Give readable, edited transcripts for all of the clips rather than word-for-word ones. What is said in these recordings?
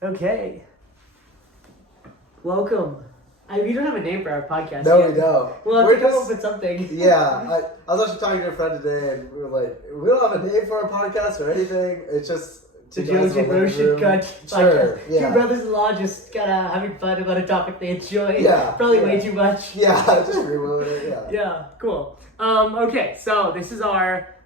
Okay. Welcome. We don't have a name for our podcast No, yet. we don't. We'll have We're to come just- up with something. Yeah, I was actually talking to a friend today, and we were like, we don't have a name for our podcast or anything. It's just The two guys Josie in a living Motion room. Cut Sure, podcast. yeah. Two brothers-in-law just kind of having fun about a topic they enjoy. Yeah, Probably yeah. way too much. Yeah, just reload it. Yeah. Yeah, cool. Okay, so this is our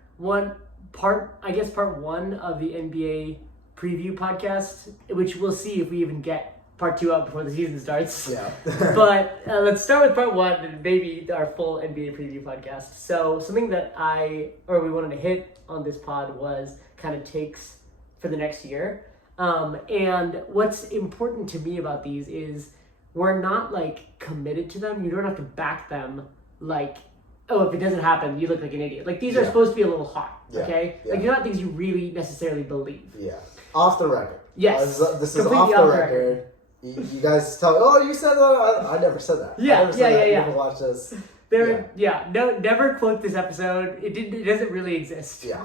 part one of the NBA preview podcast, which we'll see if we even get part 2 out before the season starts. Yeah. But let's start with part 1 and maybe our full NBA preview podcast. So something that we wanted to hit on this pod was kind of takes for the next year. And what's important to me about these is we're not like committed to them. You don't have to back them like, oh, if it doesn't happen, you look like an idiot. Like these are supposed to be a little hot, okay? Yeah. Like they're not things you really necessarily believe. Yeah. Off the record. Yes. This is Completely off the record. You guys tell me, oh, you said that? I never said that. Yeah, I never said that. yeah. You never watched this. No, never quote this episode. It doesn't really exist. Yeah.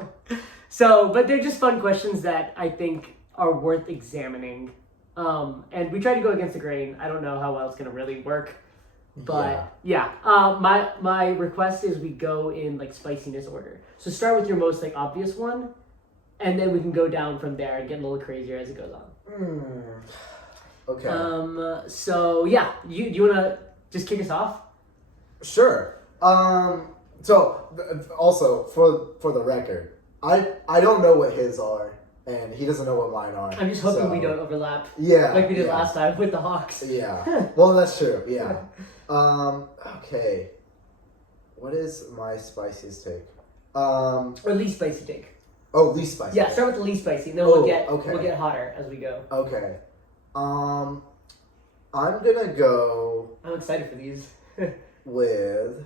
So, but they're just fun questions that I think are worth examining. And we try to go against the grain. I don't know how well it's gonna really work, but yeah. My request is we go in like spiciness order. So start with your most like obvious one, and then we can go down from there and get a little crazier as it goes on. Okay. So yeah, you wanna just kick us off? Sure. So also for the record, I don't know what his are, and he doesn't know what mine are. I'm just hoping we don't overlap. Yeah. Like we did last time with the Hawks. Yeah. Well, that's true. Yeah. Okay. What is my spiciest take? Or least spicy take. Oh, least spicy. Yeah, start with the least spicy, and then we'll get hotter as we go. Okay. I'm gonna go I'm excited for these. with.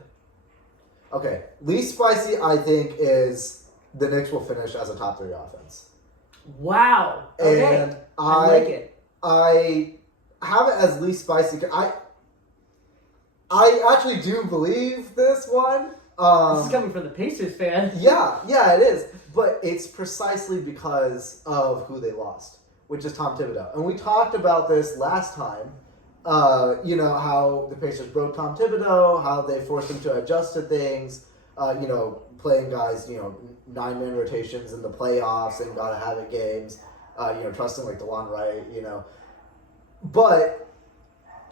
Okay, least spicy I think is the Knicks will finish as a top 3 offense. Wow. Okay. And I like it. I have it as least spicy. I actually do believe this one. This is coming from the Pacers fan. Yeah, it is. But it's precisely because of who they lost, which is Tom Thibodeau. And we talked about this last time. How the Pacers broke Tom Thibodeau, how they forced him to adjust to things, playing guys, 9-man rotations in the playoffs and gotta have it games, trusting like DeLon Wright, But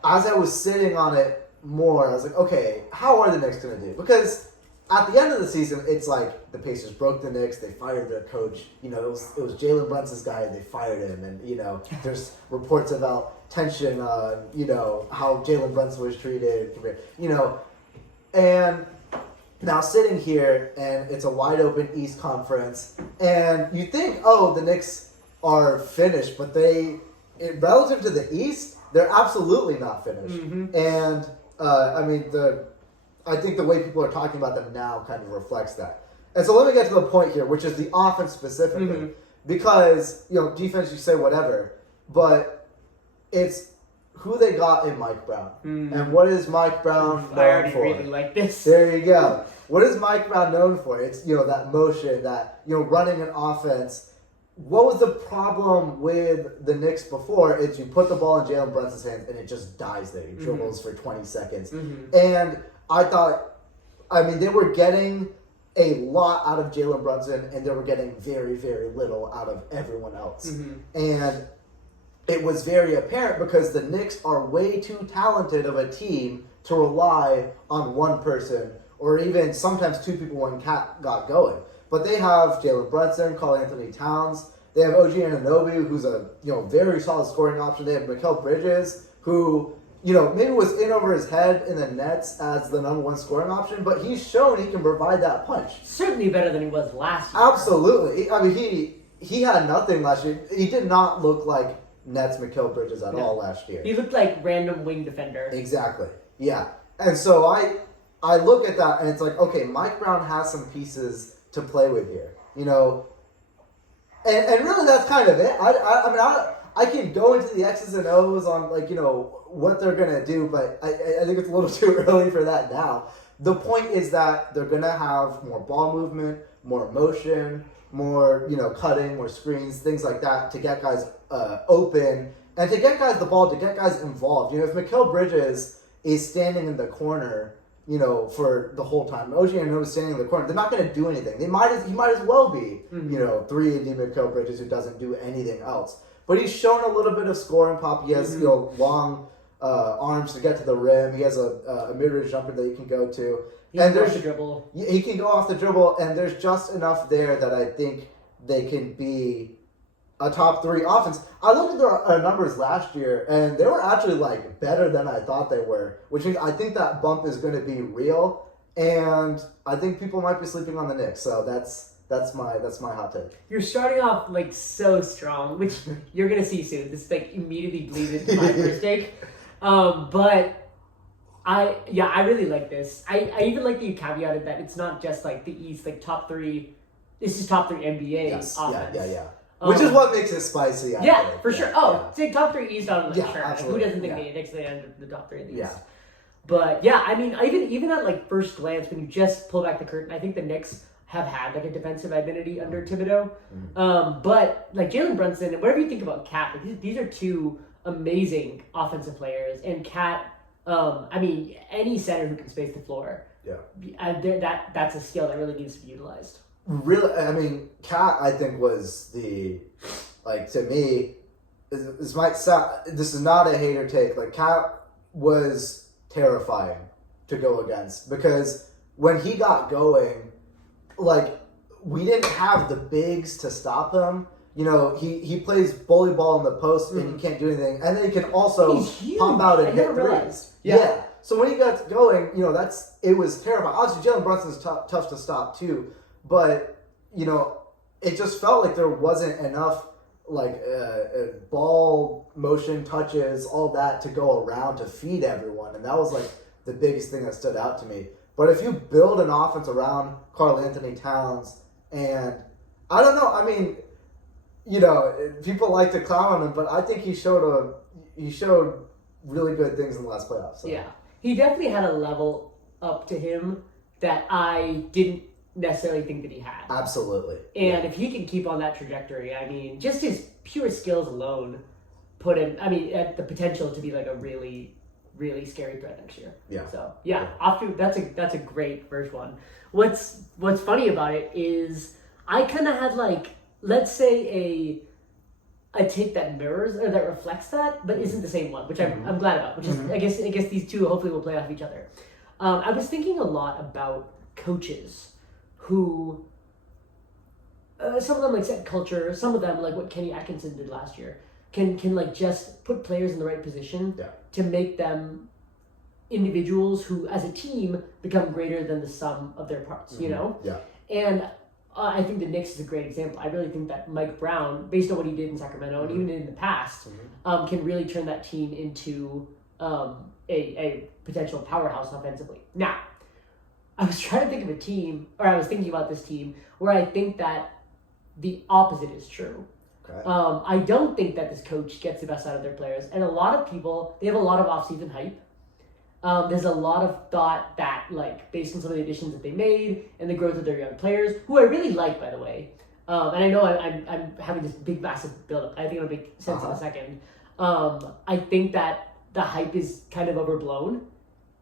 as I was sitting on it more, I was like, okay, how are the Knicks gonna do? Because at the end of the season, it's like the Pacers broke the Knicks, they fired their coach. It was Jalen Brunson's guy, they fired him, and there's reports about tension on how Jalen Brunson was treated, and now sitting here and it's a wide open East Conference, and you think, oh, the Knicks are finished, but relative to the East, they're absolutely not finished, and I think the way people are talking about them now kind of reflects that. And so let me get to the point here, which is the offense specifically. Because, defense, you say whatever, but it's who they got in Mike Brown. And what is Mike Brown known for? I already really like this. There you go. What is Mike Brown known for? It's, that motion, that, running an offense. What was the problem with the Knicks before? It's you put the ball in Jalen Brunson's hands and it just dies there. He dribbles for 20 seconds. And I thought, they were getting a lot out of Jalen Brunson, and they were getting very, very little out of everyone else. And it was very apparent because the Knicks are way too talented of a team to rely on one person or even sometimes 2 people when Cat got going. But they have Jalen Brunson, Karl Anthony Towns. They have OG Anunoby, who's a very solid scoring option. They have Mikal Bridges, who maybe was in over his head in the Nets as the number 1 scoring option, but he's shown he can provide that punch. Certainly better than he was last year. Absolutely. He had nothing last year. He did not look like Nets Mikal Bridges at all last year. He looked like random wing defender. Exactly. Yeah. And so I look at that and it's like, okay, Mike Brown has some pieces to play with here. And really that's kind of it. I can go into the X's and O's on what they're going to do, but I think it's a little too early for that now. The point is that they're going to have more ball movement, more motion, more, cutting, more screens, things like that to get guys open And to get guys the ball, to get guys involved. If Mikal Bridges is standing in the corner, for the whole time, OG Anunoby is standing in the corner, they're not going to do anything. He might as well be, 3-and-D Mikal Bridges who doesn't do anything else. But he's shown a little bit of scoring pop. He has, long arms to get to the rim. He has a mid-range jumper that he can go to. He can go off the dribble. He can go off the dribble, and there's just enough there that I think they can be a top 3 offense. I looked at their numbers last year, and they were actually better than I thought they were, which means I think that bump is going to be real, and I think people might be sleeping on the Knicks. So that's my hot take. You're starting off so strong, which you're gonna see soon. This immediately bleeds into my first take, but. I really like this. I even like that you caveated that it's not just the East, top 3. This is top 3 NBA offense. Yeah. Which is what makes it spicy. I think. For sure. Say top 3 East, I'm sure. Absolutely. Who doesn't think the Knicks end the top 3 in the East? Yeah. But I mean, even at first glance, when you just pull back the curtain, I think the Knicks have had a defensive identity under Thibodeau. But Jalen Brunson, whatever you think about Cat, these are 2 amazing offensive players, and Cat. I mean, any center who can space the floor. Yeah. That's a skill that really needs to be utilized. Really, I mean, Cat, I think, was the, to me, this might sound, this is not a hater take, Cat was terrifying to go against, because when he got going, we didn't have the bigs to stop him. He plays bully ball in the post, and he can't do anything. And then he can also pop out and hit threes. Yeah. So when he got going, it was terrifying. Obviously, Jalen Brunson's tough to stop too, but it just felt like there wasn't enough ball motion touches, all that to go around to feed everyone, and that was the biggest thing that stood out to me. But if you build an offense around Karl Anthony Towns, and I don't know, I mean. People like to clown on him, but I think he showed really good things in the last playoffs. So. Yeah, he definitely had a level up to him that I didn't necessarily think that he had. Absolutely. And if he can keep on that trajectory, I mean, just his pure skills alone put him, at the potential to be a really, really scary threat next year. Yeah. So that's a great first one. What's funny about it is I kind of had let's say a take that mirrors or that reflects that, but isn't the same one, which I'm glad about. Which is I guess these 2 hopefully will play off each other. I was thinking a lot about coaches who some of them set culture, some of them what Kenny Atkinson did last year can just put players in the right position to make them individuals who as a team become greater than the sum of their parts. And I think the Knicks is a great example. I really think that Mike Brown, based on what he did in Sacramento and even in the past, can really turn that team into a potential powerhouse offensively. Now, I was trying to think of a team, or I was thinking about this team, where I think that the opposite is true. Okay. I don't think that this coach gets the best out of their players. And a lot of people, they have a lot of offseason hype. There's a lot of thought that, based on some of the additions that they made and the growth of their young players, who I really like, by the way. And I know I'm having this big, massive build-up. I think it'll make sense in a second. I think that the hype is kind of overblown.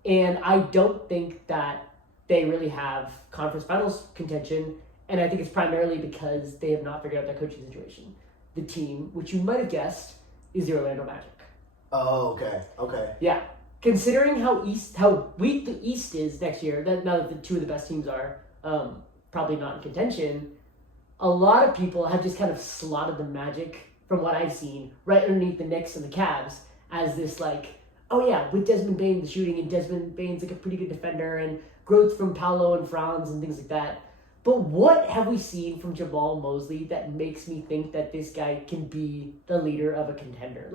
And I don't think that they really have conference finals contention. And I think it's primarily because they have not figured out their coaching situation. The team, which you might have guessed, is the Orlando Magic. Oh, okay. Yeah. Considering how weak the East is next year, now that the 2 of the best teams are probably not in contention, a lot of people have just kind of slotted the Magic, from what I've seen, right underneath the Knicks and the Cavs as this with Desmond Bane the shooting, and Desmond Bane's a pretty good defender, and growth from Paolo and Franz and things like that. But what have we seen from Jamal Mosley that makes me think that this guy can be the leader of a contender?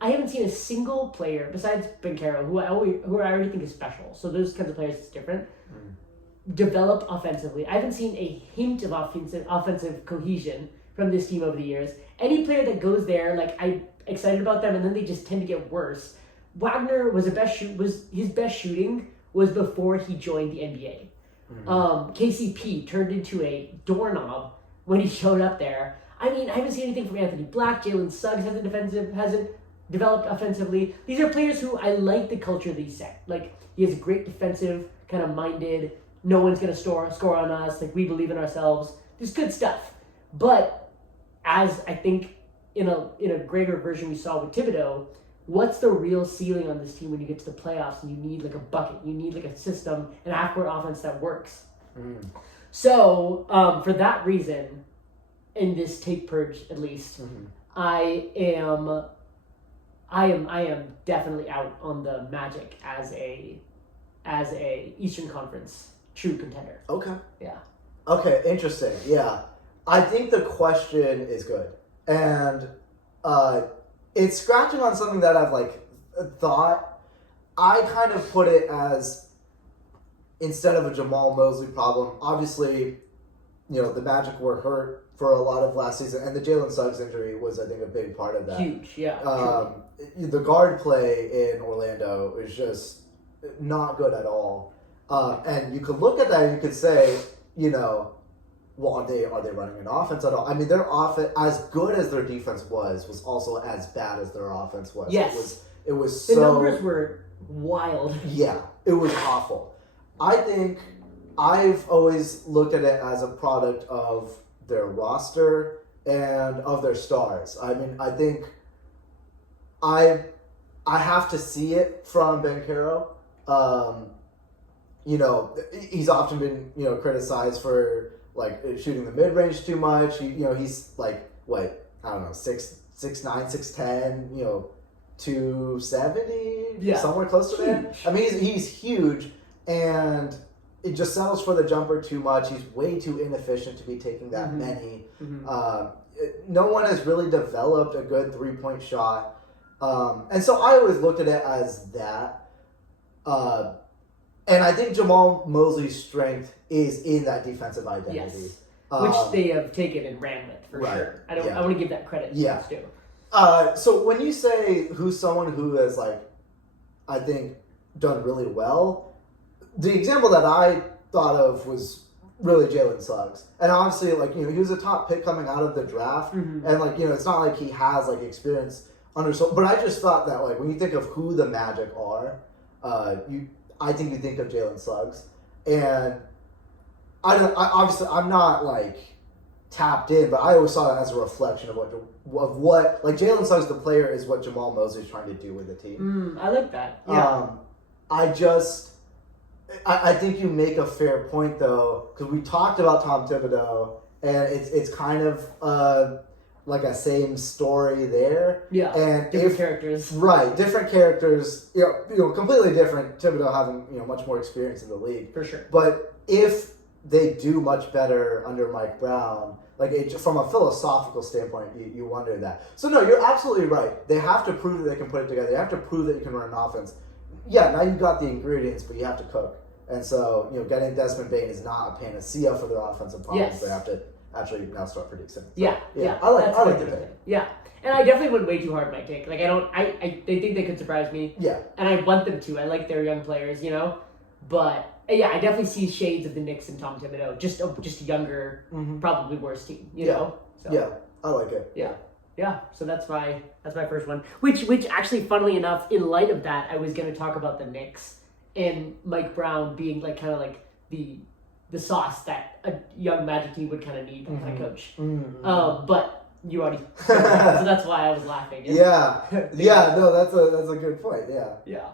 I haven't seen a single player besides Banchero, who I already think is special. So those kinds of players, it's different. Develop offensively. I haven't seen a hint of offensive cohesion from this team over the years. Any player that goes there, I'm excited about them, and then they just tend to get worse. Wagner was his best shooting was before he joined the NBA. KCP turned into a doorknob when he showed up there. I haven't seen anything from Anthony Black. Jalen Suggs hasn't developed offensively. These are players who I like the culture that he set. Like, he has a great defensive, kind of minded, no one's going to score on us, like, we believe in ourselves. Just good stuff. But as I think in a greater version we saw with Thibodeau, what's the real ceiling on this team when you get to the playoffs and you need like a bucket? You need like a system, an half-court offense that works. So for that reason, in this tape purge at least, I am definitely out on the Magic as a Eastern Conference true contender. Okay. Yeah. Okay, interesting. Yeah. I think the question is good. And it's scratching on something that I've like thought. I kind of put it as, instead of a Jamal Mosley problem, obviously, the Magic were hurt for a lot of last season, and the Jalen Suggs injury was, I think, a big part of that. Huge, yeah. The guard play in Orlando is just not good at all. And you could look at that and you could say, well, are they running an offense at all? I mean, their offense, as good as their defense was also as bad as their offense was. Yes. It was the so... The numbers were wild. Yeah, it was awful. I think I've always looked at it as a product of their roster and of their stars. I mean, I think I have to see it from Banchero. He's often been, criticized for like shooting the mid range too much. He's like, what, I don't know, 6'9", 6'10", 270, somewhere close to that. I mean, he's huge, and it just settles for the jumper too much. He's way too inefficient to be taking that many. No one has really developed a good 3-point shot. And so I always looked at it as that. And I think Jamal Mosley's strength is in that defensive identity. Yes. Which they have taken and ran with, for sure. I want to give that credit to too. So when you say who's someone who has, like, I think, done really well, the example that I thought of was really Jalen Suggs. And honestly, like, he was a top pick coming out of the draft. And, like, it's not like he has, like, experience under... But I just thought that, like, when you think of who the Magic are, I think you think of Jalen Suggs. And obviously, I'm not, like, tapped in, but I always saw that as a reflection of what like Jalen Suggs, the player, is what Jamal Mosley is trying to do with the team. I like that. Yeah. I think you make a fair point, though, because we talked about Tom Thibodeau, and it's kind of like a same story there. Yeah. And different characters. Right, different characters. Completely different. Thibodeau having much more experience in the league, for sure. But if they do much better under Mike Brown, like from a philosophical standpoint, you wonder that. So no, you're absolutely right. They have to prove that they can put it together. They have to prove that you can run an offense. Yeah, now you've got the ingredients, but you have to cook. And so, getting Desmond Bane is not a panacea for their offensive problems. Yes. They have to actually now start producing. So, yeah. I like the pick. Yeah. And I definitely went way too hard my take. Like, they think they could surprise me. Yeah. And I want them to. I like their young players, But yeah, I definitely see shades of the Knicks and Tom Thibodeau. Just a younger, probably worse team. You know. So, yeah, I like it. Yeah. So that's my first one. Which actually, funnily enough, in light of that, I was going to talk about the Knicks and Mike Brown being like kind of like the sauce that a young Magic team would kind of need kind of coach. But you already so that's why I was laughing. Yeah. No, that's a good point. Yeah.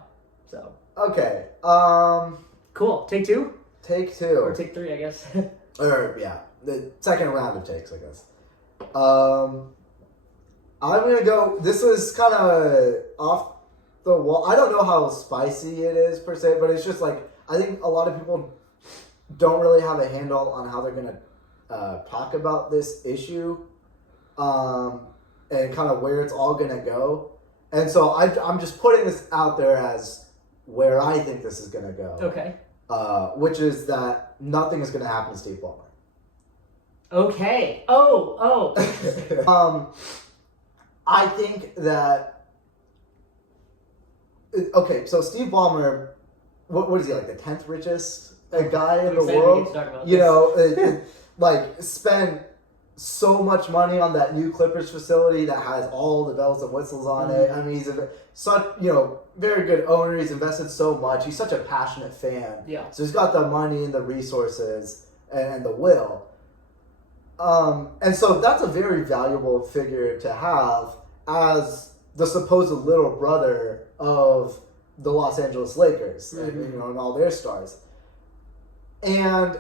So okay. Cool. Take two? Take two. Or take three, I guess. Or, the second round of takes, I guess. I'm going to go... This is kind of off the wall. I don't know how spicy it is, per se, but it's just like... I think a lot of people don't really have a handle on how they're going to talk about this issue and kind of where it's all going to go. And so I'm just putting this out there as where I think this is going to go. Okay. Which is that nothing is going to happen to Steve Ballmer. Okay. Oh. I think that... Okay, so Steve Ballmer, what is he, like the 10th richest guy in the world? Like, spent so much money on that new Clippers facility that has all the bells and whistles on it. I mean, he's such very good owner. He's invested so much. He's such a passionate fan. Yeah. So he's got the money and the resources and the will. And so that's a very valuable figure to have as the supposed little brother of the Los Angeles Lakers, and all their stars. And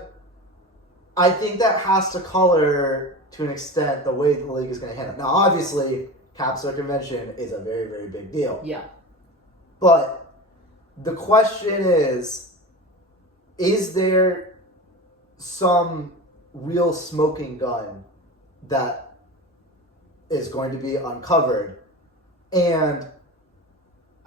I think that has to color, to an extent, the way the league is going to handle it. Now, obviously, cap circumvention is a very, very big deal. Yeah. But the question is there some real smoking gun that is going to be uncovered? And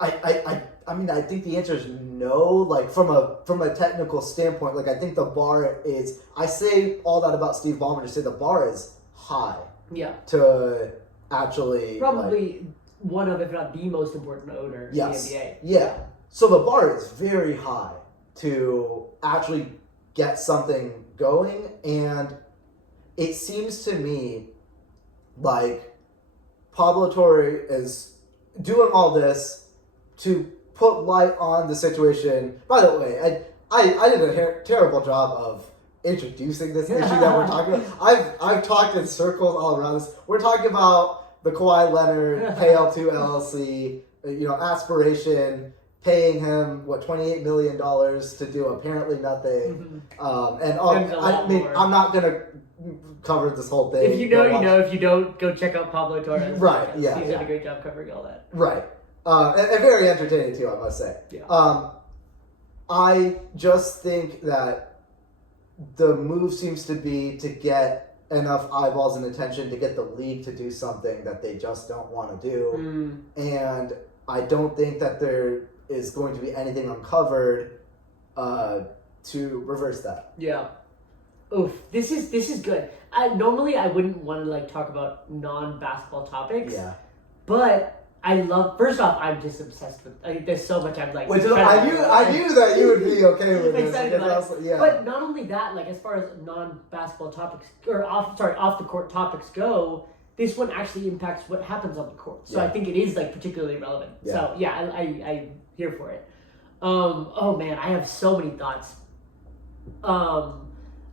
I mean, I think the answer is no. Like from a technical standpoint, like I think the bar is. I say all that about Steve Ballmer to say the bar is high. Yeah. To actually probably one of, if not the most important owner in the NBA. Yeah. So the bar is very high to actually get something going, and it seems to me like Pablo Torre is doing all this to put light on the situation. By the way, I did a terrible job of introducing this issue that we're talking about. I've talked in circles all around this. We're talking about the Kawhi Leonard KL2 LLC, aspiration, paying him $28 million to do apparently nothing. I'm not gonna cover this whole thing. If you know, you know. If you don't, go check out Pablo Torres. Right. Yeah. He's done a great job covering all that. Right. And very entertaining too, I must say. Yeah. I just think that the move seems to be to get enough eyeballs and attention to get the league to do something that they just don't want to do. And I don't think that there is going to be anything uncovered to reverse that. Yeah. Oof. This is good. Normally I wouldn't want to talk about non-basketball topics. Yeah. But I love. First off, I'm just obsessed with. There's so much I'm like. Which I knew that you would be okay with this. But not only that, as far as non-basketball topics or off the court topics go, this one actually impacts what happens on the court. So I think it is particularly relevant. Yeah. So yeah, I'm here for it. Oh man, I have so many thoughts.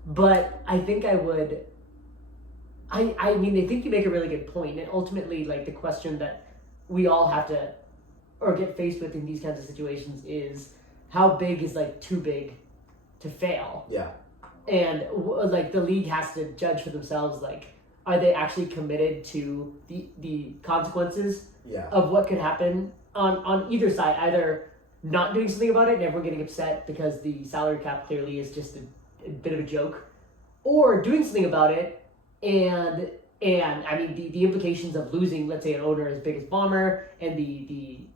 But I think I would. I mean, I think you make a really good point, and ultimately, the question that we all have to, or get faced with in these kinds of situations is how big is too big to fail. Yeah. And the league has to judge for themselves, are they actually committed to the consequences of what could happen on either side, either not doing something about it and everyone getting upset because the salary cap clearly is just a bit of a joke, or doing something about it and I mean the implications of losing, let's say, an owner as big as Ballmer, and the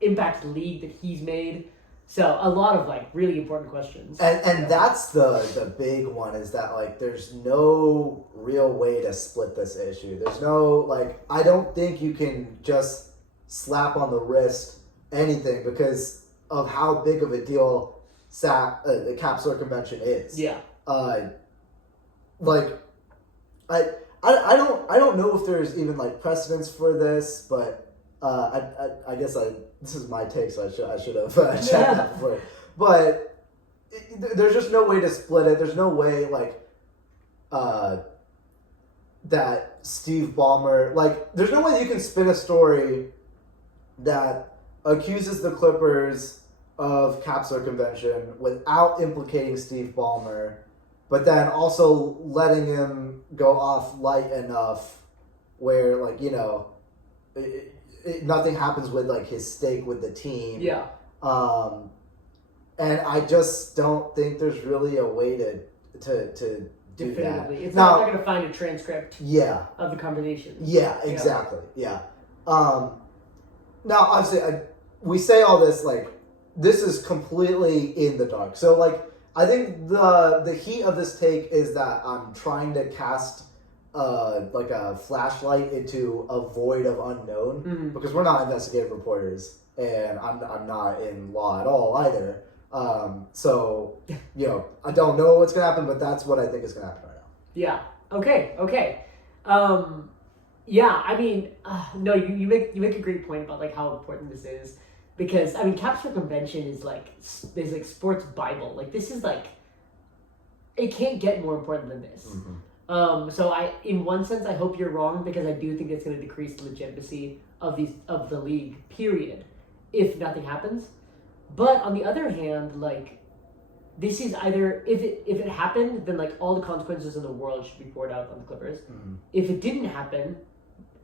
impact to the league that he's made. So a lot of really important questions. And that's the big one, is that there's no real way to split this issue. There's no I don't think you can just slap on the wrist anything because of how big of a deal the cap circumvention is. Yeah. I don't know if there's even precedence for this, but I guess this is my take, so I should have checked that before. But there's just no way to split it. There's no way that Steve Ballmer there's no way you can spin a story that accuses the Clippers of cap circumvention without implicating Steve Ballmer, but then also letting him go off light enough where, nothing happens with, his stake with the team. Yeah. And I just don't think there's really a way to do Definitively. that. It's not going to find a transcript of the conversation. Yeah, exactly. Yeah. Now, obviously, we say all this, this is completely in the dark. So, I think the heat of this take is that I'm trying to cast a flashlight into a void of unknown, because we're not investigative reporters, and I'm not in law at all either. So I don't know what's gonna happen, but that's what I think is gonna happen right now. Yeah. Okay. Yeah, I mean, no, you make a great point about like how important this is because I mean, Caps for Convention is like sports Bible. Like this is like it can't get more important than this. So in one sense, I hope you're wrong because I do think it's going to decrease the legitimacy of the league. Period. If nothing happens, but on the other hand, like this is either if it happened, then like all the consequences in the world should be poured out on the Clippers. If it didn't happen,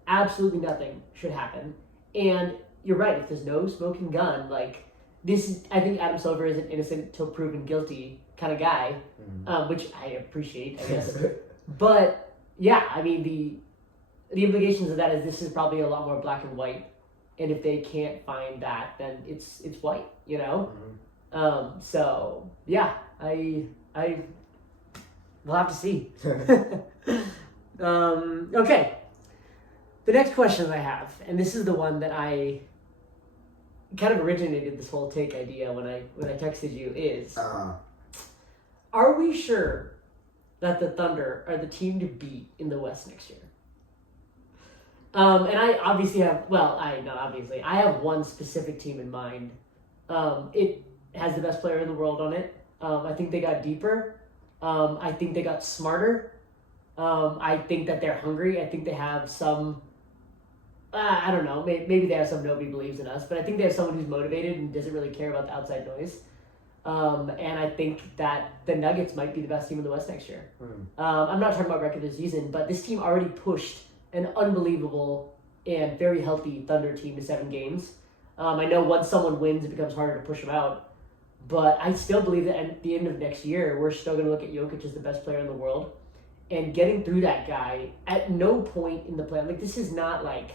absolutely nothing should happen. And you're right. If there's no smoking gun, like this, I think Adam Silver is an innocent till proven guilty kind of guy, which I appreciate, I guess. But yeah, I mean the implications of that is this is probably a lot more black and white, and if they can't find that, then it's white, you know. So yeah, I we'll have to see. Okay, the next question I have, and this is the one that I kind of originated this whole take idea when I texted you is, are we sure that the Thunder are the team to beat in the West next year? And I obviously have, I have one specific team in mind. It has the best player in the world on it. I think they got deeper. I think they got smarter. I think that they're hungry. I think they have some, I don't know, maybe they have some nobody believes in us, but I think they have someone who's motivated and doesn't really care about the outside noise. And I think that the Nuggets might be the best team in the West next year. I'm not talking about record this season, but this team already pushed an unbelievable and very healthy Thunder team to 7 games. I know once someone wins, it becomes harder to push them out. But I still believe that at the end of next year, we're still going to look at Jokic as the best player in the world. And getting through that guy at no point in the play, like this is not like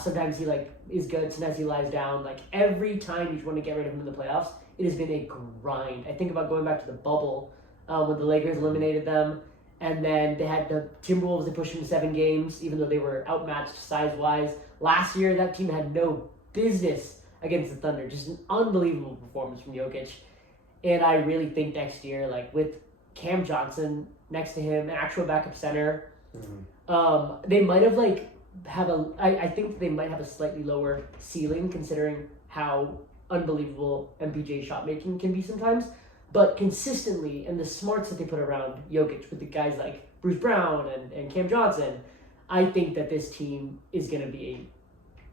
sometimes he like is good, sometimes he lies down. Like every time you want to get rid of him in the playoffs, it has been a grind. I think about going back to the bubble when the Lakers eliminated them. And then they had the Timberwolves, they pushed them to 7 games, even though they were outmatched size-wise. Last year, that team had no business against the Thunder. Just an unbelievable performance from Jokic. And I really think next year, like with Cam Johnson next to him, an actual backup center, they might have I think they might have a slightly lower ceiling considering how unbelievable MPJ shot making can be sometimes. But consistently, and the smarts that they put around Jokic with the guys like Bruce Brown and Cam Johnson, I think that this team is going to be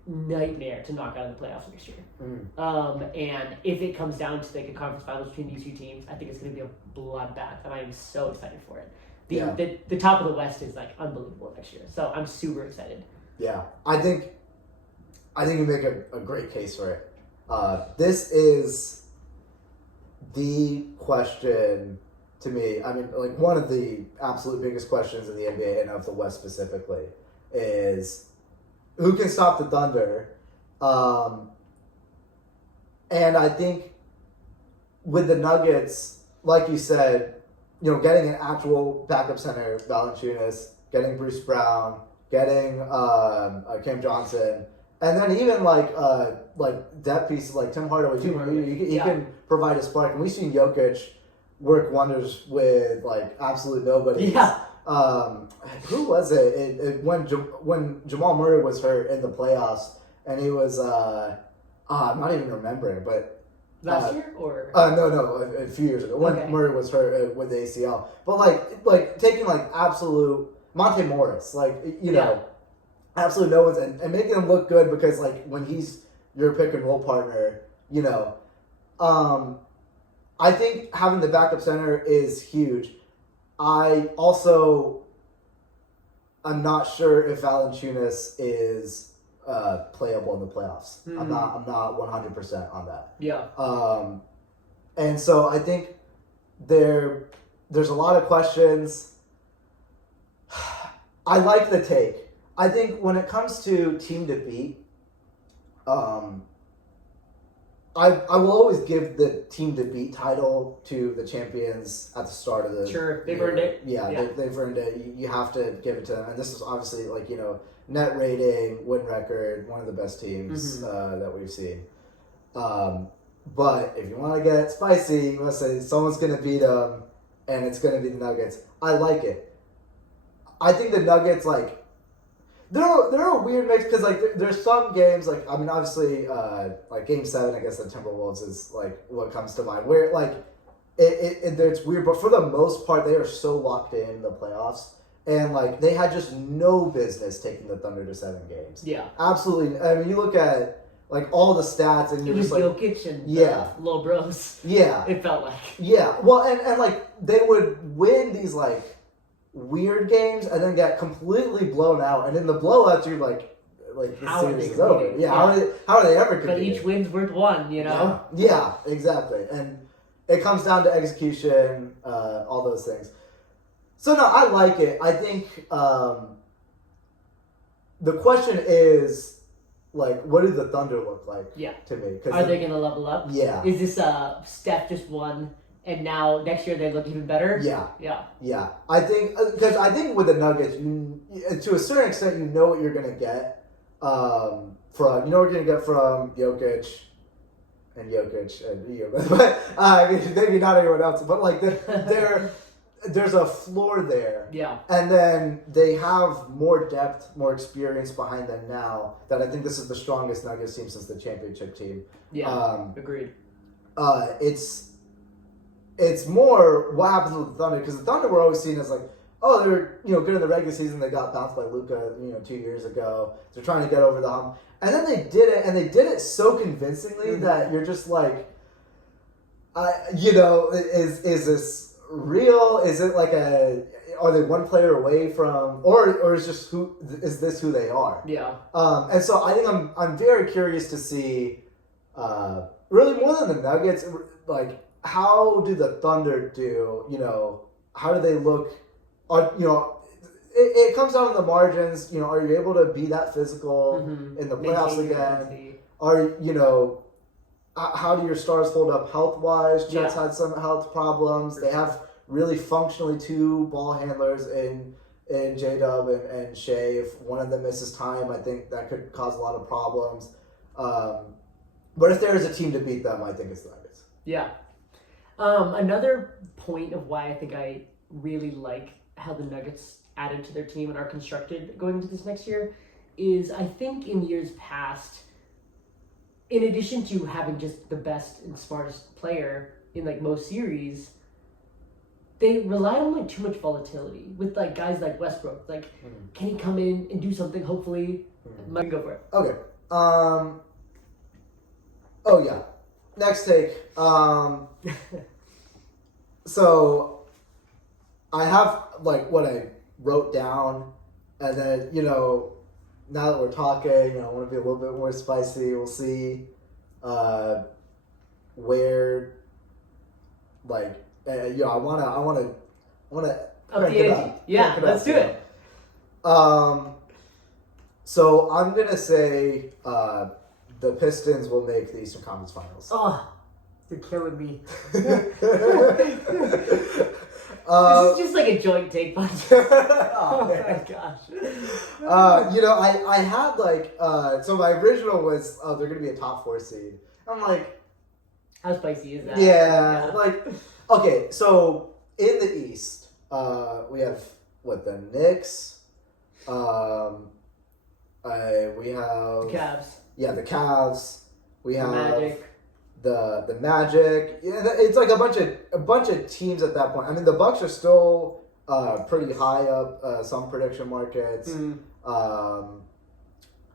a nightmare to knock out of the playoffs next year. And if it comes down to like a conference finals between these two teams, I think it's going to be a bloodbath, and I am so excited for it. The top of the West is like unbelievable next year, so I'm super excited. Yeah, I think you make a great case for it. This is the question to me. I mean, like one of the absolute biggest questions in the NBA and of the West specifically is who can stop the Thunder? And I think with the Nuggets, like you said, getting an actual backup center, Valanciunas, getting Bruce Brown, getting Cam Johnson, and then even like depth pieces like Tim Hardaway, he can provide a spark. And we've seen Jokic work wonders with like absolute nobody. Yeah. Who was it? When Jamal Murray was hurt in the playoffs, and he was I'm not even remembering, but last year or no, a few years ago when Murray was hurt with the ACL. But like taking like absolute Monte Morris, absolute no one's and making him look good because like when he's your pick and roll partner, I think having the backup center is huge. I'm not sure if Valanciunas is playable in the playoffs. I'm not 100% on that. Yeah. And so I think there's a lot of questions. I like the take. I think when it comes to team to beat, I will always give the team to beat title to the champions at the start of the. Sure, they've earned it. Yeah. They've earned it. You have to give it to them, and this is obviously net rating, win record, one of the best teams that we've seen. But if you want to get spicy, you want to say someone's going to beat them, and it's going to be the Nuggets. I like it. I think the Nuggets, like, they're a weird mix because, like, there's some games, like, I mean, obviously, like, Game 7 against the Timberwolves is, like, what comes to mind. Where, like, it's weird, but for the most part, they are so locked in the playoffs. And, like, they had just no business taking the Thunder to 7 games. Yeah. Absolutely. I mean, you look at, like, all the stats, and you're It was just like... Jokic and Lil Bros. Yeah. It felt like. Yeah. Well, and, like, they would win these, like, weird games and then get completely blown out. And in the blowouts, you're like the How are series they is over. competing? Yeah. How are they ever But competing? each win's worth one, you know? Yeah, exactly. And it comes down to execution, all those things. So, no, I like it. I think the question is, like, what did the Thunder look like to me? Are they going to level up? Yeah. Is this Steph just won, and now next year they look even better? Yeah. Yeah. Yeah. I think, because I think with the Nuggets, to a certain extent, you know what you're going to get from Jokic and but I mean, maybe not anyone else, but, like, there's a floor there. Yeah. And then they have more depth, more experience behind them now that I think this is the strongest Nuggets team since the championship team. Yeah. Agreed. It's more what happens with the Thunder, because the Thunder were always seen as, like, oh, they're, good in the regular season. They got bounced by Luka, 2 years ago. They're trying to get over the hump. And then they did it, and they did it so convincingly that you're just like, is this real? Is it like are they one player away from, or is this who they are? Yeah. And so I think I'm very curious to see, really more than the Nuggets, like, how do the Thunder do? How do they look? It comes down to the margins. Are you able to be that physical in the playoffs again? How do your stars hold up health-wise? Chet's had some health problems. They have really functionally 2 ball handlers in J-Dub and Shea. If one of them misses time, I think that could cause a lot of problems. But if there is a team to beat them, I think it's the Nuggets. Yeah. Another point of why I think I really like how the Nuggets added to their team and are constructed going into this next year is, I think in years past, in addition to having just the best and smartest player in, like, most series, they relied on, like, too much volatility with, like, guys like Westbrook. Like, can he come in and do something? Hopefully, Mike, go for it. Okay. Oh yeah. Next take. So I have, like, what I wrote down, and then, now that we're talking, I want to be a little bit more spicy. We'll see where, like, I want to Up the ante. Yeah, let's do it. So I'm gonna say the Pistons will make the Eastern Conference Finals. Oh, you're killing me. This is just like a joint take punch. Oh my gosh. I had, like, so my original was, they're gonna be a top 4 seed. I'm like, how spicy is that? Yeah, like, okay, so in the East, we have the Knicks. We have the Cavs. Yeah, the Cavs. We have Magic. The Magic. Yeah, it's like a bunch of teams at that point. I mean, the Bucks are still pretty high up some prediction markets. The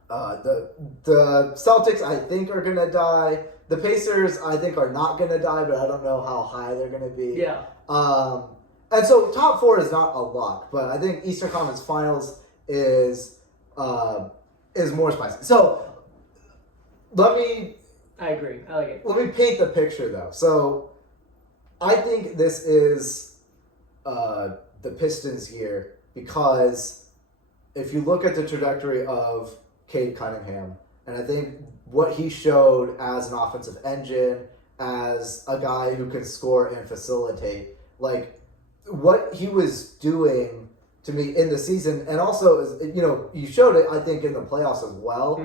Celtics, I think, are gonna die. The Pacers, I think, are not gonna die, but I don't know how high they're gonna be. Yeah. And so top 4 is not a lock, but I think Eastern Conference Finals is more spicy. So I agree. I like it. Let me paint the picture, though. So I think this is the Pistons' year, because if you look at the trajectory of Cade Cunningham, and I think what he showed as an offensive engine, as a guy who can score and facilitate, like, what he was doing to me in the season, and also, you showed it, I think, in the playoffs as well.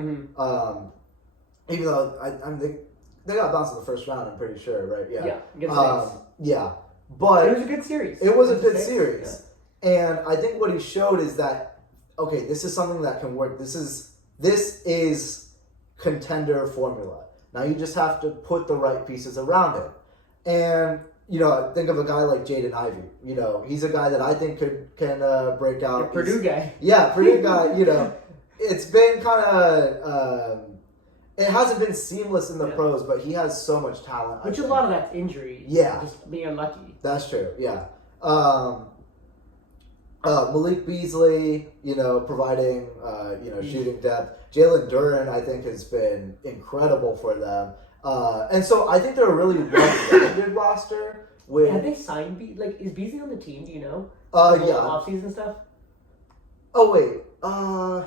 Even though I think they got bounced in the first round, I'm pretty sure, right? Yeah. Yeah. Against yeah. But it was a good series. It was a good series. And I think what he showed is that, okay, this is something that can work. This is contender formula. Now you just have to put the right pieces around it. And, think of a guy like Jaden Ivey. He's a guy that I think can break out. The Purdue guy. Yeah, Purdue guy, It's been kind of... it hasn't been seamless in the pros, but he has so much talent. Which a lot of that's injury. Yeah. Just being unlucky. That's true, yeah. Malik Beasley, providing, shooting depth. Jalen Duren, I think, has been incredible for them. And so I think they're a really well-rounded roster. Have they signed is Beasley on the team? Do you know? Yeah. Offseason stuff? Oh, wait. I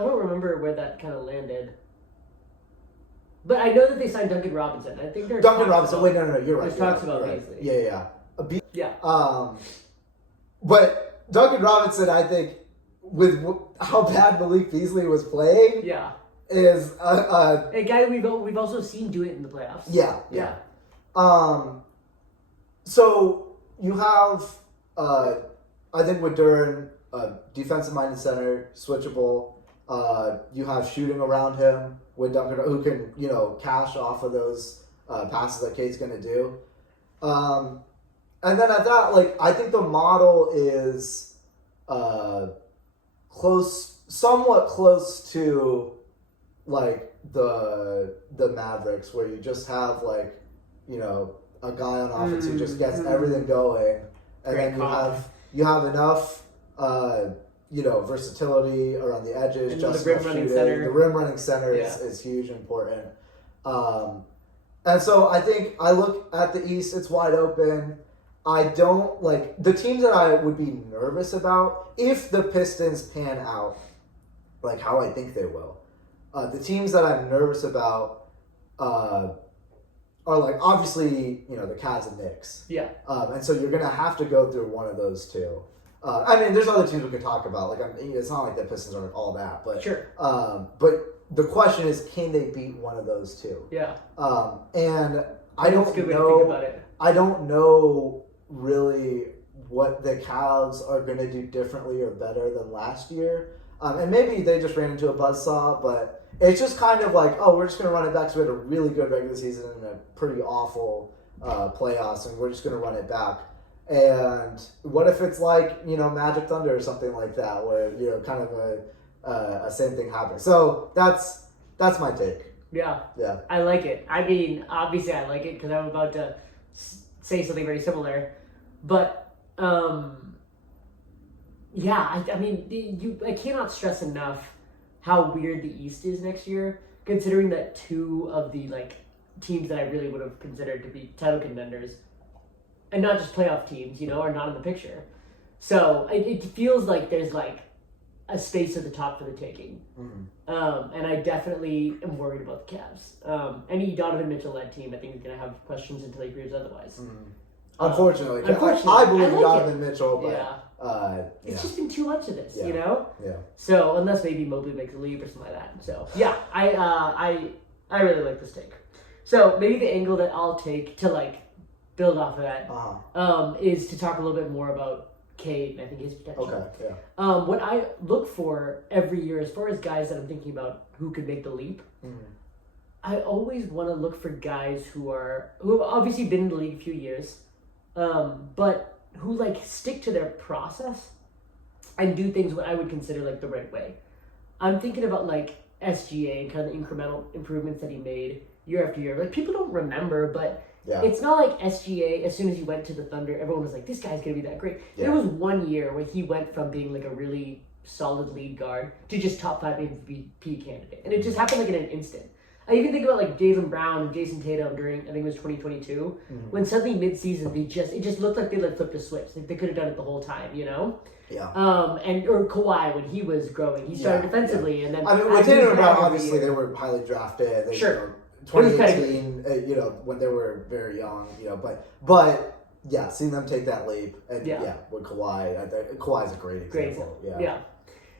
don't remember where that kind of landed. But I know that they signed Duncan Robinson. I think there's Duncan Robinson. Wait, no, you're right. There's talks about right. Beasley. Yeah. Yeah. But Duncan Robinson, I think, with how bad Malik Beasley was playing, is a guy we've also seen do it in the playoffs. Yeah. So you have, I think with Duren, defensive-minded center, switchable. You have shooting around him with Duncan, who can, cash off of those passes that Kate's going to do. And then at that, I think the model is somewhat close to, the Mavericks, where you just have, a guy on offense who just gets everything going, and then you have enough, versatility around the edges, and just the rim running center. The rim running center is huge and important. And so I think I look at the East, it's wide open. I don't the teams that I would be nervous about if the Pistons pan out, how I think they will. The teams that I'm nervous about are obviously the Cavs and Knicks. Yeah. And so you're gonna have to go through one of those two. There's other teams we could talk about. It's not like the Pistons are all that, but sure. But the question is, can they beat one of those two? Yeah. And I don't That's a good way know. to think about it. I don't know really what the Cavs are going to do differently or better than last year. And maybe they just ran into a buzzsaw, but it's just kind of we're just going to run it back because we had a really good regular season and a pretty awful playoffs, and we're just going to run it back. And what if it's Magic Thunder or something like that, where kind of a same thing happens? So that's my take. Yeah. Yeah. I like it. I mean, obviously I like it because I'm about to say something very similar, but I cannot stress enough how weird the East is next year, considering that two of the teams that I really would have considered to be title contenders, and not just playoff teams, are not in the picture. So it feels like there's a space at the top for the taking. Mm-hmm. And I definitely am worried about the Cavs. Any Donovan Mitchell-led team, I think, is going to have questions until he proves otherwise. Mm-hmm. Unfortunately. I believe like Donovan Mitchell, but it's just been too much of this, Yeah. So unless maybe Mobley makes a leap or something like that. So yeah, I really like this take. So maybe the angle that I'll take to build off of that is to talk a little bit more about Cade and I think his potential. Okay, yeah. What I look for every year, as far as guys that I'm thinking about who could make the leap, I always want to look for guys who have obviously been in the league a few years, but who stick to their process and do things what I would consider the right way. I'm thinking about SGA and kind of the incremental improvements that he made year after year. People don't remember, but it's not like SGA, as soon as he went to the Thunder, everyone was like, this guy's going to be that great. Yeah. There was 1 year where he went from being a really solid lead guard to just top 5 MVP candidate. And it just happened in an instant. I even think about Jaylen Brown and Jason Tatum during, I think it was 2022, when suddenly mid-season, it just looked like they flipped a switch. They could have done it the whole time, Yeah. Or Kawhi, when he was growing, he started defensively. And then with Tatum and Brown, obviously, they were highly drafted. Sure. 2018, when they were very young, but yeah, seeing them take that leap, and with Kawhi, Kawhi's a great example.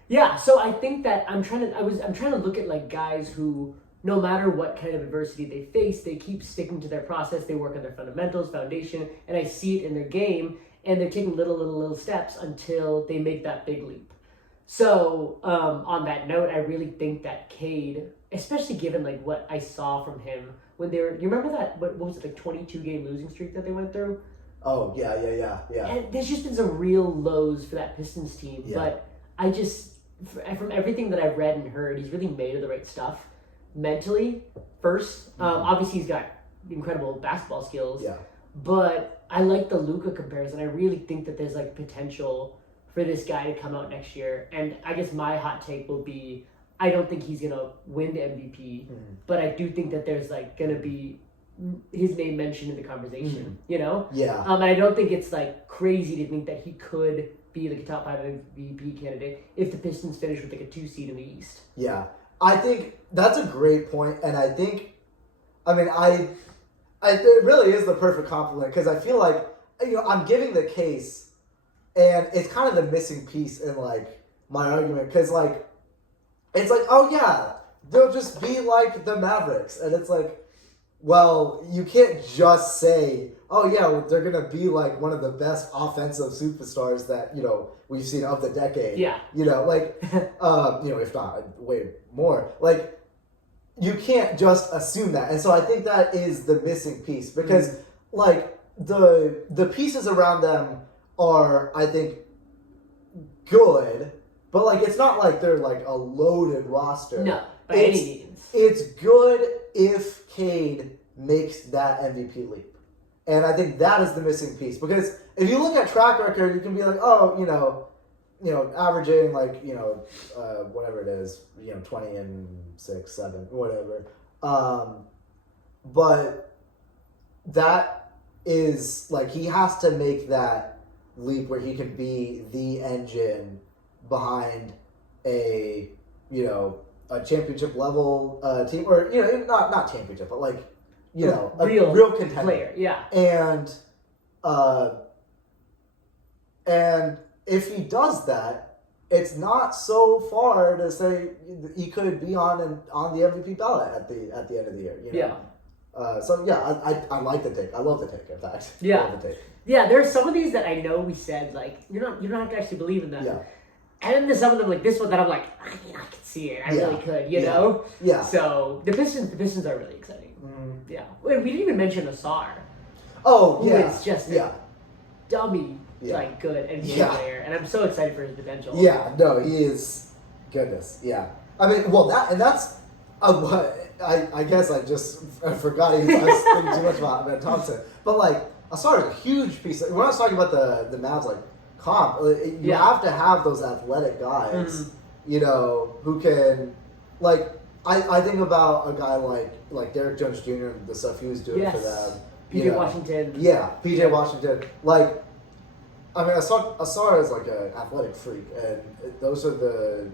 Yeah. So I think that I'm trying to look at guys who, no matter what kind of adversity they face, they keep sticking to their process. They work on their foundation, and I see it in their game. and they're taking little steps until they make that big leap. So on that note, I really think that Cade, especially given like what I saw from him when they were, you remember that what was it, like 22 game losing streak that they went through? Oh yeah. And there's just been some real lows for that Pistons team, but I just, from everything that I've read and heard, he's really made of the right stuff mentally first. Obviously he's got incredible basketball skills, but I like the Luka comparison. I really think that there's like potential for this guy to come out next year, and I guess my hot take will be I don't think he's gonna win the MVP, but I do think that there's like gonna be his name mentioned in the conversation, you know? Yeah. And I don't think it's like crazy to think that he could be like a top 5 MVP candidate if the Pistons finish with like a 2 seed in the East. Yeah. I think that's a great point, and I think, I mean, it really is the perfect compliment, because I feel like, you know, I'm giving the case, and it's kind of the missing piece in like my argument, because like, it's like, oh yeah, they'll just be like the Mavericks, and it's like, well, you can't just say, oh yeah, they're gonna be like one of the best offensive superstars that, you know, we've seen of the decade. Yeah. You know, like, you know, if not way more, like, you can't just assume that, and so I think that is the missing piece, because like the pieces around them are, I think, good, but like it's not like they're like a loaded roster. No, by any means. It's good if Cade makes that MVP leap. And I think that is the missing piece. Because if you look at track record, you can be like, oh, you know, averaging like, you know, whatever it is, you know, 20 and 6, 7, whatever. But that is like, he has to make that leap where he can be the engine behind a, you know, a championship level team, or, you know, not championship, but like, you know, a real contender player, yeah. And if he does that, it's not so far to say he could be on the MVP ballot at the end of the year. You know? Yeah. So yeah, I like the take. I love the take. In fact, yeah. I love the take. Yeah, there's some of these that I know we said like you don't have to actually believe in them. Yeah. And then there's some of them like this one that I'm like, I mean, I could see it. I really could, you know? Yeah. So the Pistons are really exciting. Yeah. And we didn't even mention Asar. Oh, yeah. Who is just a dummy, like, good NBA player. And I'm so excited for his potential. Yeah, no, he is, goodness, yeah. I mean, well, that's, I guess I forgot I was thinking too much about Thompson. But, like, Asar is a huge piece. We're not talking about the Mavs, like, comp. You have to have those athletic guys, you know, who can, like, I think about a guy like Derek Jones Jr. and the stuff he was doing for them. PJ Washington. Yeah, PJ Washington. Like, I mean, Asar is like an athletic freak, and those are the,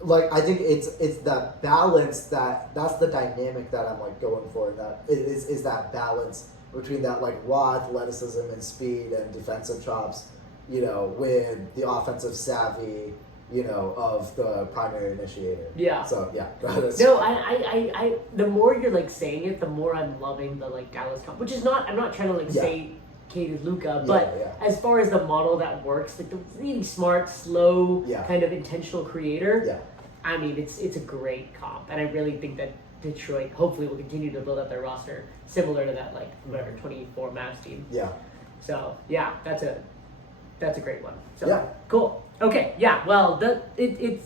like, I think it's that balance that's the dynamic that I'm like going for. That is that balance between that like raw athleticism and speed and defensive chops, you know, with the offensive savvy, you know, of the primary initiator. Yeah. So yeah. No, I the more you're like saying it, the more I'm loving the like Dallas comp, which is not, I'm not trying to like say Cade is Luka, but as far as the model that works, like the really smart, slow, kind of intentional creator. Yeah. I mean, it's a great comp, and I really think that Detroit hopefully will continue to build up their roster similar to that like whatever 24 Mavs team. Yeah. So yeah, that's a great one. So yeah. Cool. Okay, yeah, well, it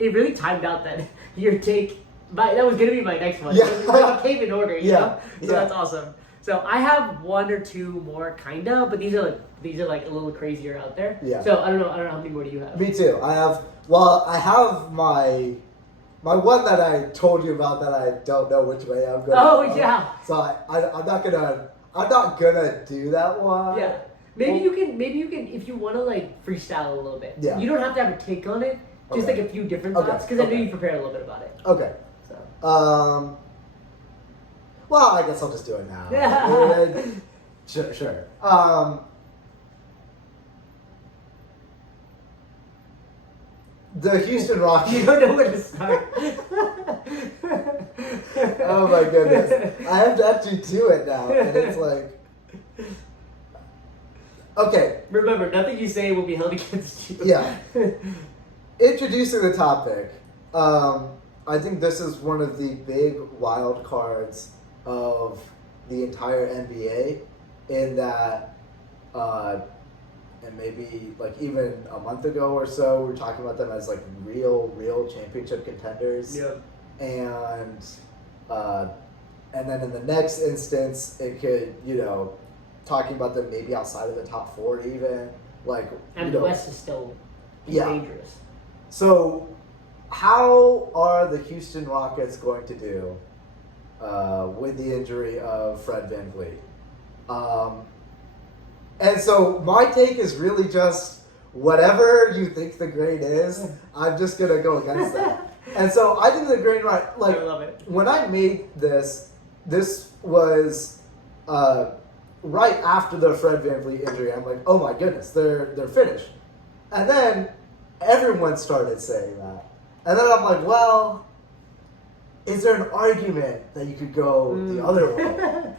really timed out that your take, that was going to be my next one. Yeah. It came in order, you know? So that's awesome. So I have one or two more, kind of, but these are like a little crazier out there. Yeah. So I don't know how many more do you have? Me too. I have my one that I told you about that I don't know which way I'm going. Oh, yeah. So I'm not gonna do that one. Yeah. Maybe you can, if you want to like freestyle a little bit. Yeah. You don't have to have a take on it. Just like a few different thoughts, because I know you prepared a little bit about it. Okay. So. Well, I guess I'll just do it now. Yeah. Sure. The Houston Rockets. You don't know where to start. Oh my goodness! I have to actually do it now, and it's like. Okay. Remember, nothing you say will be held against you. Yeah. Introducing the topic. I think this is one of the big wild cards of the entire NBA in that, and maybe like even a month ago or so, we were talking about them as like real championship contenders. Yep. And then in the next instance, it could, talking about them maybe outside of the top 4 even. And the West is still dangerous. So, how are the Houston Rockets going to do with the injury of Fred VanVleet? And so my take is really just whatever you think the grade is, I'm just going to go against that. And so I think the grade, right, I love it. When I made this was right after the Fred VanVleet injury. I'm like, oh my goodness, they're finished. And then everyone started saying that. And then I'm like, well, is there an argument that you could go the other way?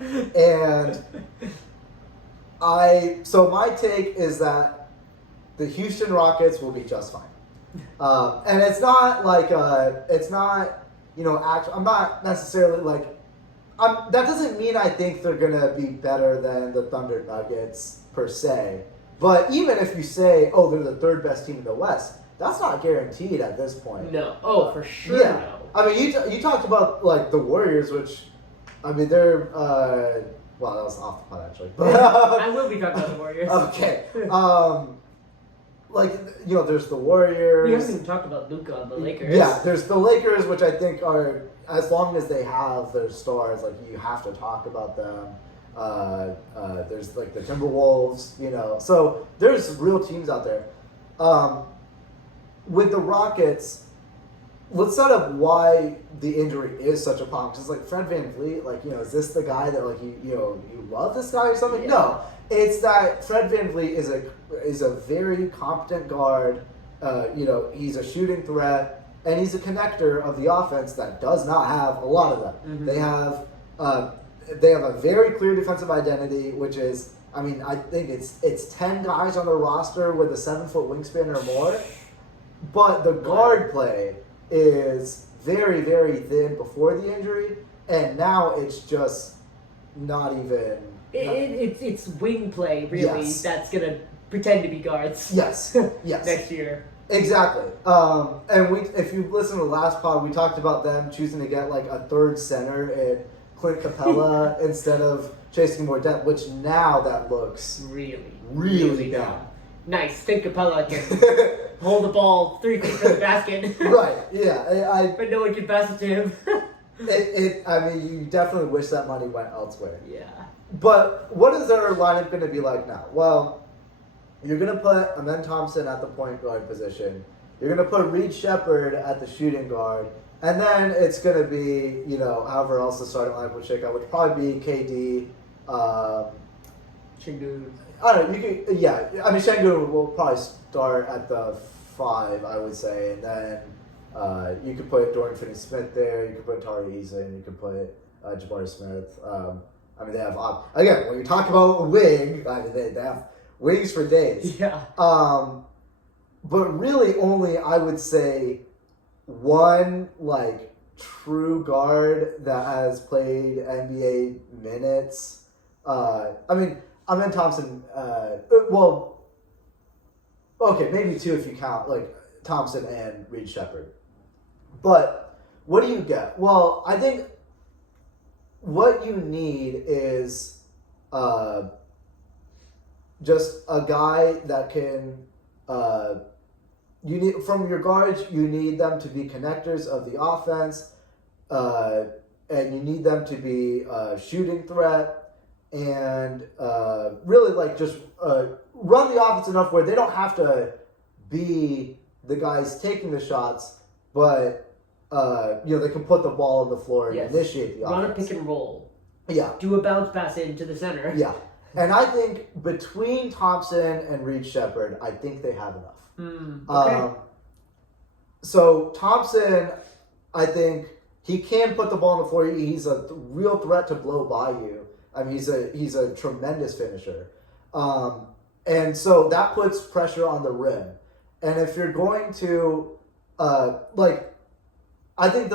And so my take is that the Houston Rockets will be just fine. And it's not like, I'm not necessarily like, that doesn't mean I think they're going to be better than the Thunder Nuggets per se. But even if you say, oh, they're the 3rd best team in the West, that's not guaranteed at this point. No. Oh, for sure. Yeah. No. I mean, you talked about like the Warriors, which, I mean, they're well, that was off the pot actually. But, I will be talking about the Warriors. Okay. There's the Warriors. We haven't even talked about Luka on the Lakers. Yeah, there's the Lakers, which I think are, as long as they have their stars, like you have to talk about them. There's like the Timberwolves, so there's real teams out there. With the Rockets, let's set up why the injury is such a problem. Because like Fred VanVleet, is this the guy that you love this guy or something? Yeah. No, it's that Fred VanVleet is a very competent guard. He's a shooting threat, and he's a connector of the offense that does not have a lot of them. Mm-hmm. They have a very clear defensive identity, which is, I mean, I think it's 10 guys on the roster with a 7-foot wingspan or more, but the guard play is very, very thin before the injury, and now it's just not even. It's wing play, really, that's going to pretend to be guards. Yes. Next year. Exactly. And if you listen to the last pod, we talked about them choosing to get like a 3rd center in Clint Capella instead of chasing more depth, which now that looks really bad. Nice. Clint Capella can hold the ball 3 feet from the basket. Right. Yeah. But no one can pass it to him. I mean, you definitely wish that money went elsewhere. Yeah. But what is their lineup going to be like now? Well, you're going to put Amen Thompson at the point guard position. You're going to put Reed Shepherd at the shooting guard. And then it's going to be, however else the starting lineup would shake out, which would probably be KD. Şengün. I don't know. I mean, Şengün will probably start at the 5, I would say. And then you could put Dorian Finney-Smith there. You could put Tari Eason. You could put Jabari Smith. I mean, they have, again, when you talk about a wing, I mean, they have wings for days. Yeah. But really only, I would say, one, true guard that has played NBA minutes. I mean, Amen Thompson, okay, maybe 2 if you count, Thompson and Reed Shepherd. But what do you get? Well, I think what you need is just a guy that can. You need from your guards. You need them to be connectors of the offense, and you need them to be a shooting threat, and really just run the offense enough where they don't have to be the guys taking the shots, but they can put the ball on the floor and initiate the offense. Run a pick and roll. Yeah. Do a bounce pass into the center. Yeah. And I think between Thompson and Reed Shepherd, I think they have enough. Okay. So Thompson, I think he can put the ball on the floor. He's a real threat to blow by you. I mean, he's a tremendous finisher. And so that puts pressure on the rim. And if you're going to, I think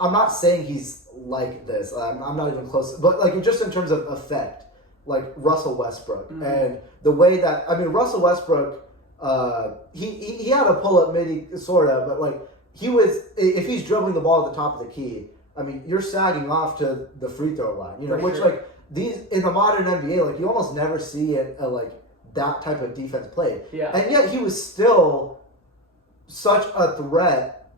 I'm not saying he's like this. I'm not even close. But, just in terms of effect, like Russell Westbrook. Mm-hmm. And the way that, Russell Westbrook, he had a pull-up midi, sort of, but, if he's dribbling the ball at the top of the key, you're sagging off to the free throw line, which, sure. these, in the modern NBA, you almost never see that type of defense played. Yeah. And yet he was still such a threat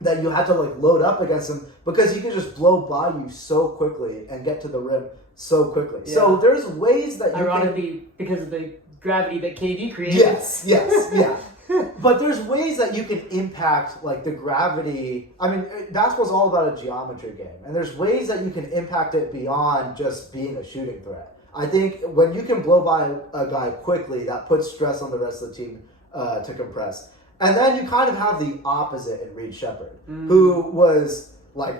that you had to load up against him because he could just blow by you so quickly and get to the rim so quickly. Yeah. So there's ways that you ironically, because of the gravity that KD created. Yes, yeah. But there's ways that you can impact the gravity. Basketball's all about a geometry game, and there's ways that you can impact it beyond just being a shooting threat. I think when you can blow by a guy quickly, that puts stress on the rest of the team to compress. And then you kind of have the opposite in Reed Shepherd, who was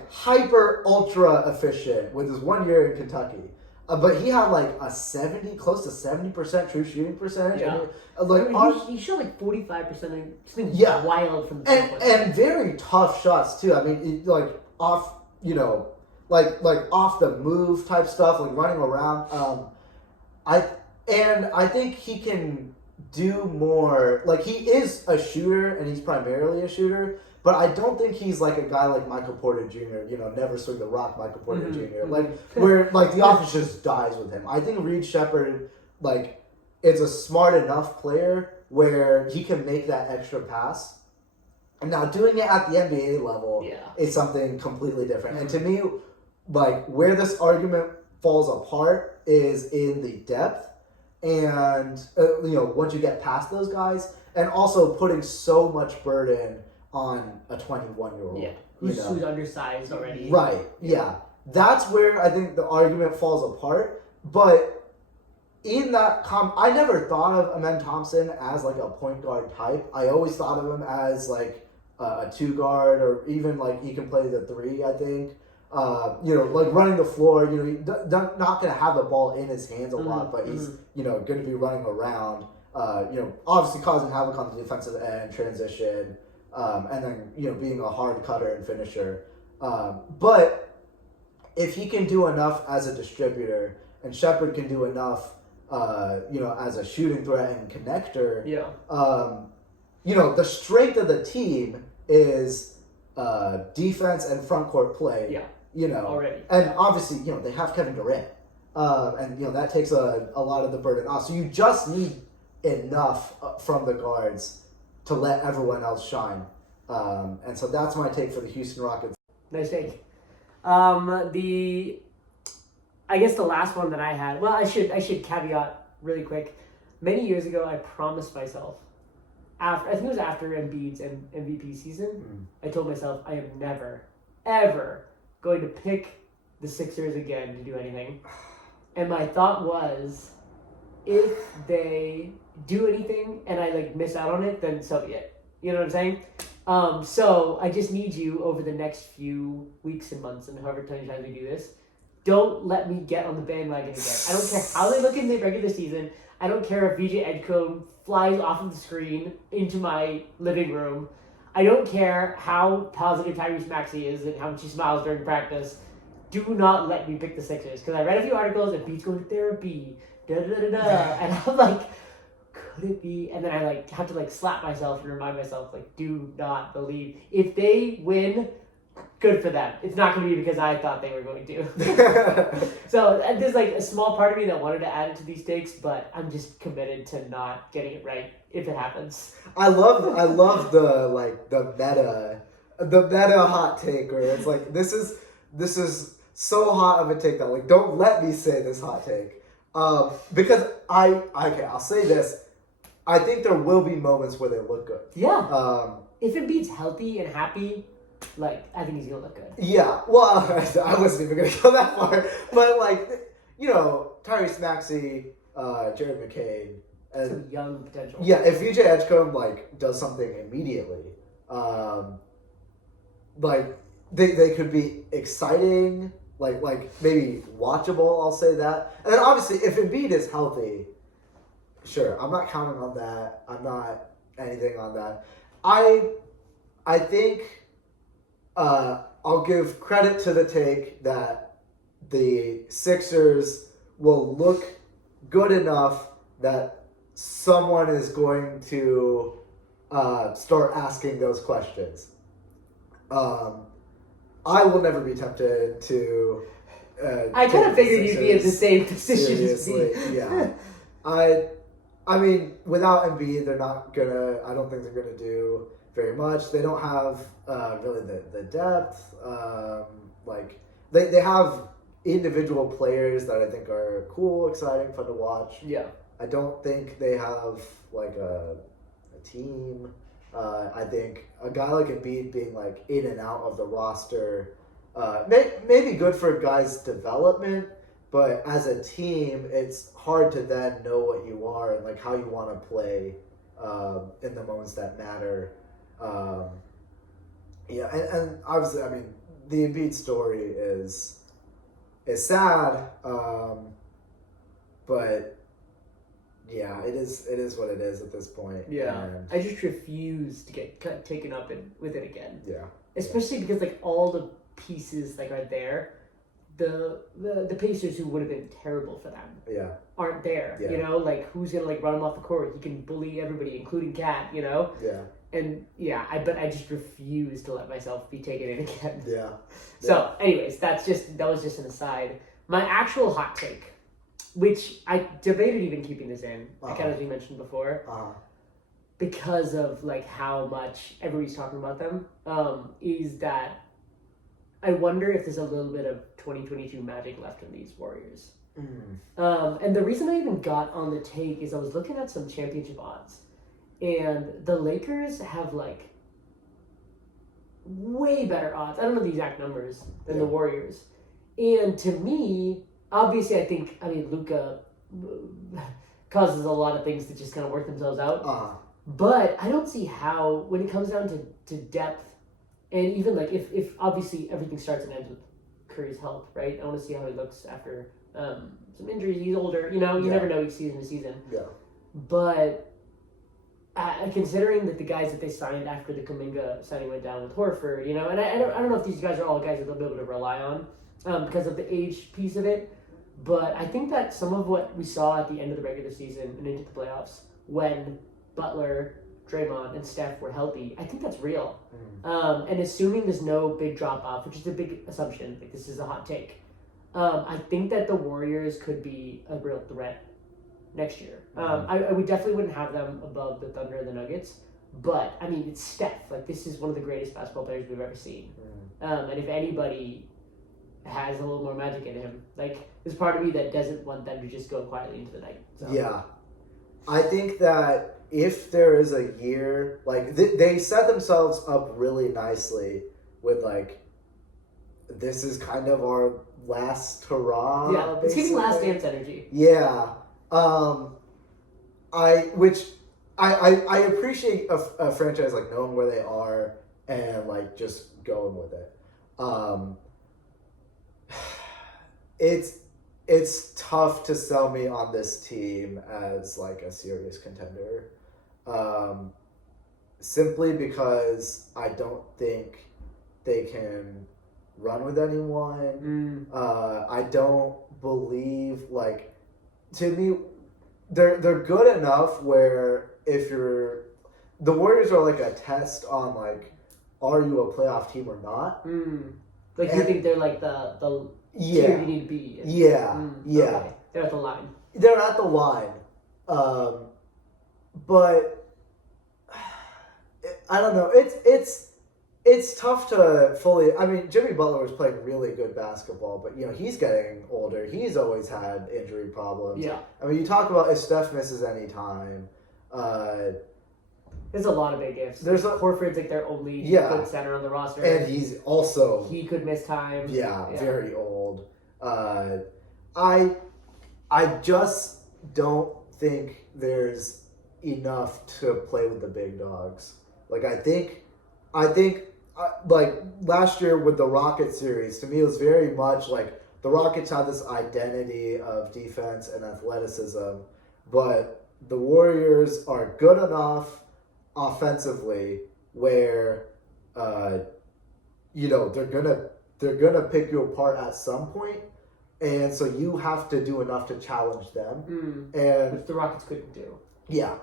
hyper ultra efficient with his 1 year in Kentucky. But he had close to 70% true shooting percentage. Yeah. And, he shot 45%. Something wild from the and very tough shots too. Off, off the move type stuff, running around. I think he can do more. He is a shooter, and he's primarily a shooter. But I don't think he's a guy like Michael Porter Jr., never swing the rock Michael Porter Jr., where the offense just dies with him. I think Reed Shepherd, is a smart enough player where he can make that extra pass. And now doing it at the NBA level is something completely different. And to me, where this argument falls apart is in the depth and, once you get past those guys, and also putting so much burden on a 21-year-old. Yeah, who's undersized already. Right, yeah. That's where I think the argument falls apart. But in that I never thought of Amen Thompson as a point guard type. I always thought of him as a two guard, or even he can play the three, I think. Running the floor, he's not going to have the ball in his hands a lot, but he's, going to be running around, obviously causing havoc on the defensive end, transition, and then, being a hard cutter and finisher. But if he can do enough as a distributor, and Shepherd can do enough, as a shooting threat and connector, the strength of the team is defense and front court play. Yeah. Already. And obviously, they have Kevin Durant. And, that takes a lot of the burden off. So you just need enough from the guards to let everyone else shine. And so that's my take for the Houston Rockets. Nice take. I guess the last one that I had, well, I should caveat really quick. Many years ago, I promised myself, I think it was after Embiid's MVP season, I told myself I am never, ever going to pick the Sixers again to do anything. And my thought was, if they do anything and I miss out on it, then so be it. You know what I'm saying? So I just need you over the next few weeks and months, and however many times we do this, don't let me get on the bandwagon again. I don't care how they look in the regular season. I don't care if VJ Edgecombe flies off of the screen into my living room. I don't care how positive Tyrese Maxey is and how much he smiles during practice. Do not let me pick the Sixers. Because I read a few articles and Beat's going to therapy. And I'm could it be? And then I have to slap myself and remind myself, do not believe. If they win, good for them. It's not going to be because I thought they were going to. So there's a small part of me that wanted to add it to these takes, but I'm just committed to not getting it right if it happens. I love the meta hot take where it's this is so hot of a take that don't let me say this hot take. Because I'll say this. I think there will be moments where they look good. Yeah. If Embiid's healthy and happy, I think he's gonna look good. Yeah. Well, I wasn't even gonna go that far, but Tyrese Maxey, Jared McCain, and some young potential. Yeah. If VJ Edgecombe does something immediately, they could be exciting, maybe watchable. I'll say that. And then obviously, if Embiid is healthy, Sure, I'm not counting on that. I'm not anything on that. I think I'll give credit to the take that the Sixers will look good enough that someone is going to start asking those questions. I will never be tempted to. I kind of take figured you'd be in the same position as me. seriously. Yeah, I mean, without Embiid, they're not gonna. I don't think they're gonna do very much. They don't have really the depth. Like they have individual players that I think are cool, exciting, fun to watch. Yeah. I don't think they have like a team. I think a guy like Embiid being like in and out of the roster may be good for guys' development, but as a team, it's hard to then know what you are and like how you want to play in the moments that matter. And obviously, I mean, the Embiid story is sad, but yeah, it is what it is at this point. Yeah, and, I just refuse to get taken up with it again. yeah, Especially because like all the pieces like are there. The Pacers, who would have been terrible for them, yeah, aren't there. Yeah. You know, like who's gonna like run him off the court? He can bully everybody, including Cat. You know, yeah, and yeah, but I just refuse to let myself be taken in again. yeah. So, anyways, that was just an aside. My actual hot take, which I debated even keeping this in, kind of as we mentioned before, because of like how much everybody's talking about them, is that I wonder if there's a little bit of 2022 magic left in these Warriors. And the reason I even got on the take is I was looking at some championship odds, and the Lakers have like way better odds. I don't know the exact numbers than the Warriors. And to me, obviously, I mean, Luka causes a lot of things to just kind of work themselves out. But I don't see how, when it comes down to depth, and even like if obviously everything starts and ends with Curry's health, right? I want to see how he looks after some injuries. He's older, you know. You never know each season to season. Yeah. But considering that the guys that they signed after the Kuminga signing went down with Horford, you know, and I don't know if these guys are all guys that they'll be able to rely on because of the age piece of it. But I think that some of what we saw at the end of the regular season and into the playoffs when Butler, Draymond, and Steph were healthy, I think that's real. And assuming there's no big drop off, which is a big assumption, like this is a hot take, I think that the Warriors could be a real threat next year. We definitely wouldn't have them above the Thunder and the Nuggets, but I mean, it's Steph. Like, this is one of the greatest basketball players we've ever seen. And if anybody has a little more magic in him, like, there's part of me that doesn't want them to just go quietly into the night. So. Yeah. I think that if there is a year, like, they set themselves up really nicely with, like, this is kind of our last hurrah. Yeah, it's giving Last Dance energy. Yeah. I appreciate a franchise, like, knowing where they are and, like, just going with it. It's tough to sell me on this team as like a serious contender, simply because I don't think they can run with anyone. I don't believe, like, to me, they're good enough where if you're, the Warriors are like a test on, like, are you a playoff team or not? Like, you think they're like the tier you need to be in. Yeah. Okay. They're at the line. They're at the line. But I don't know. It's tough to fully. I mean, Jimmy Butler was playing really good basketball, but you know he's getting older. He's always had injury problems. Yeah. I mean, you talk about if Steph misses any time. There's a lot of big ifs. Horford's like their only good center on the roster, and he could miss time. Yeah, very old. I just don't think there's enough to play with the big dogs. Like, I think like last year with the Rockets series, to me it was very much like the Rockets had this identity of defense and athleticism, but the Warriors are good enough offensively where, they're gonna pick you apart at some point, and so you have to do enough to challenge them. And which the Rockets couldn't do. Yeah.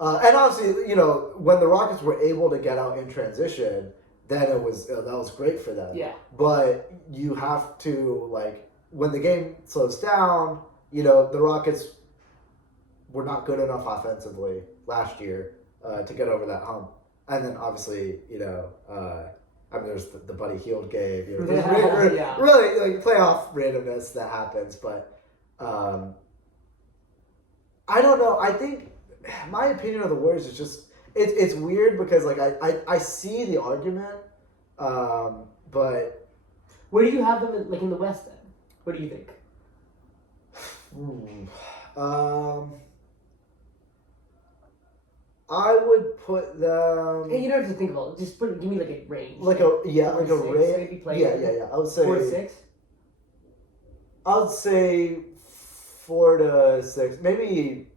And obviously, when the Rockets were able to get out in transition, then that was great for them. Yeah. But you have to, when the game slows down, the Rockets were not good enough offensively last year to get over that hump. And then obviously, there's the Buddy Hield game. Really playoff randomness that happens. But I don't know. I think my opinion of the Warriors is just it's weird because I see the argument, but where do you have them in the West then? What do you think? I would put them. Hey, you don't have to think about it. Just give me a range. Like a range. Yeah. I would say 4 to 6. I would say 4 to 6, maybe.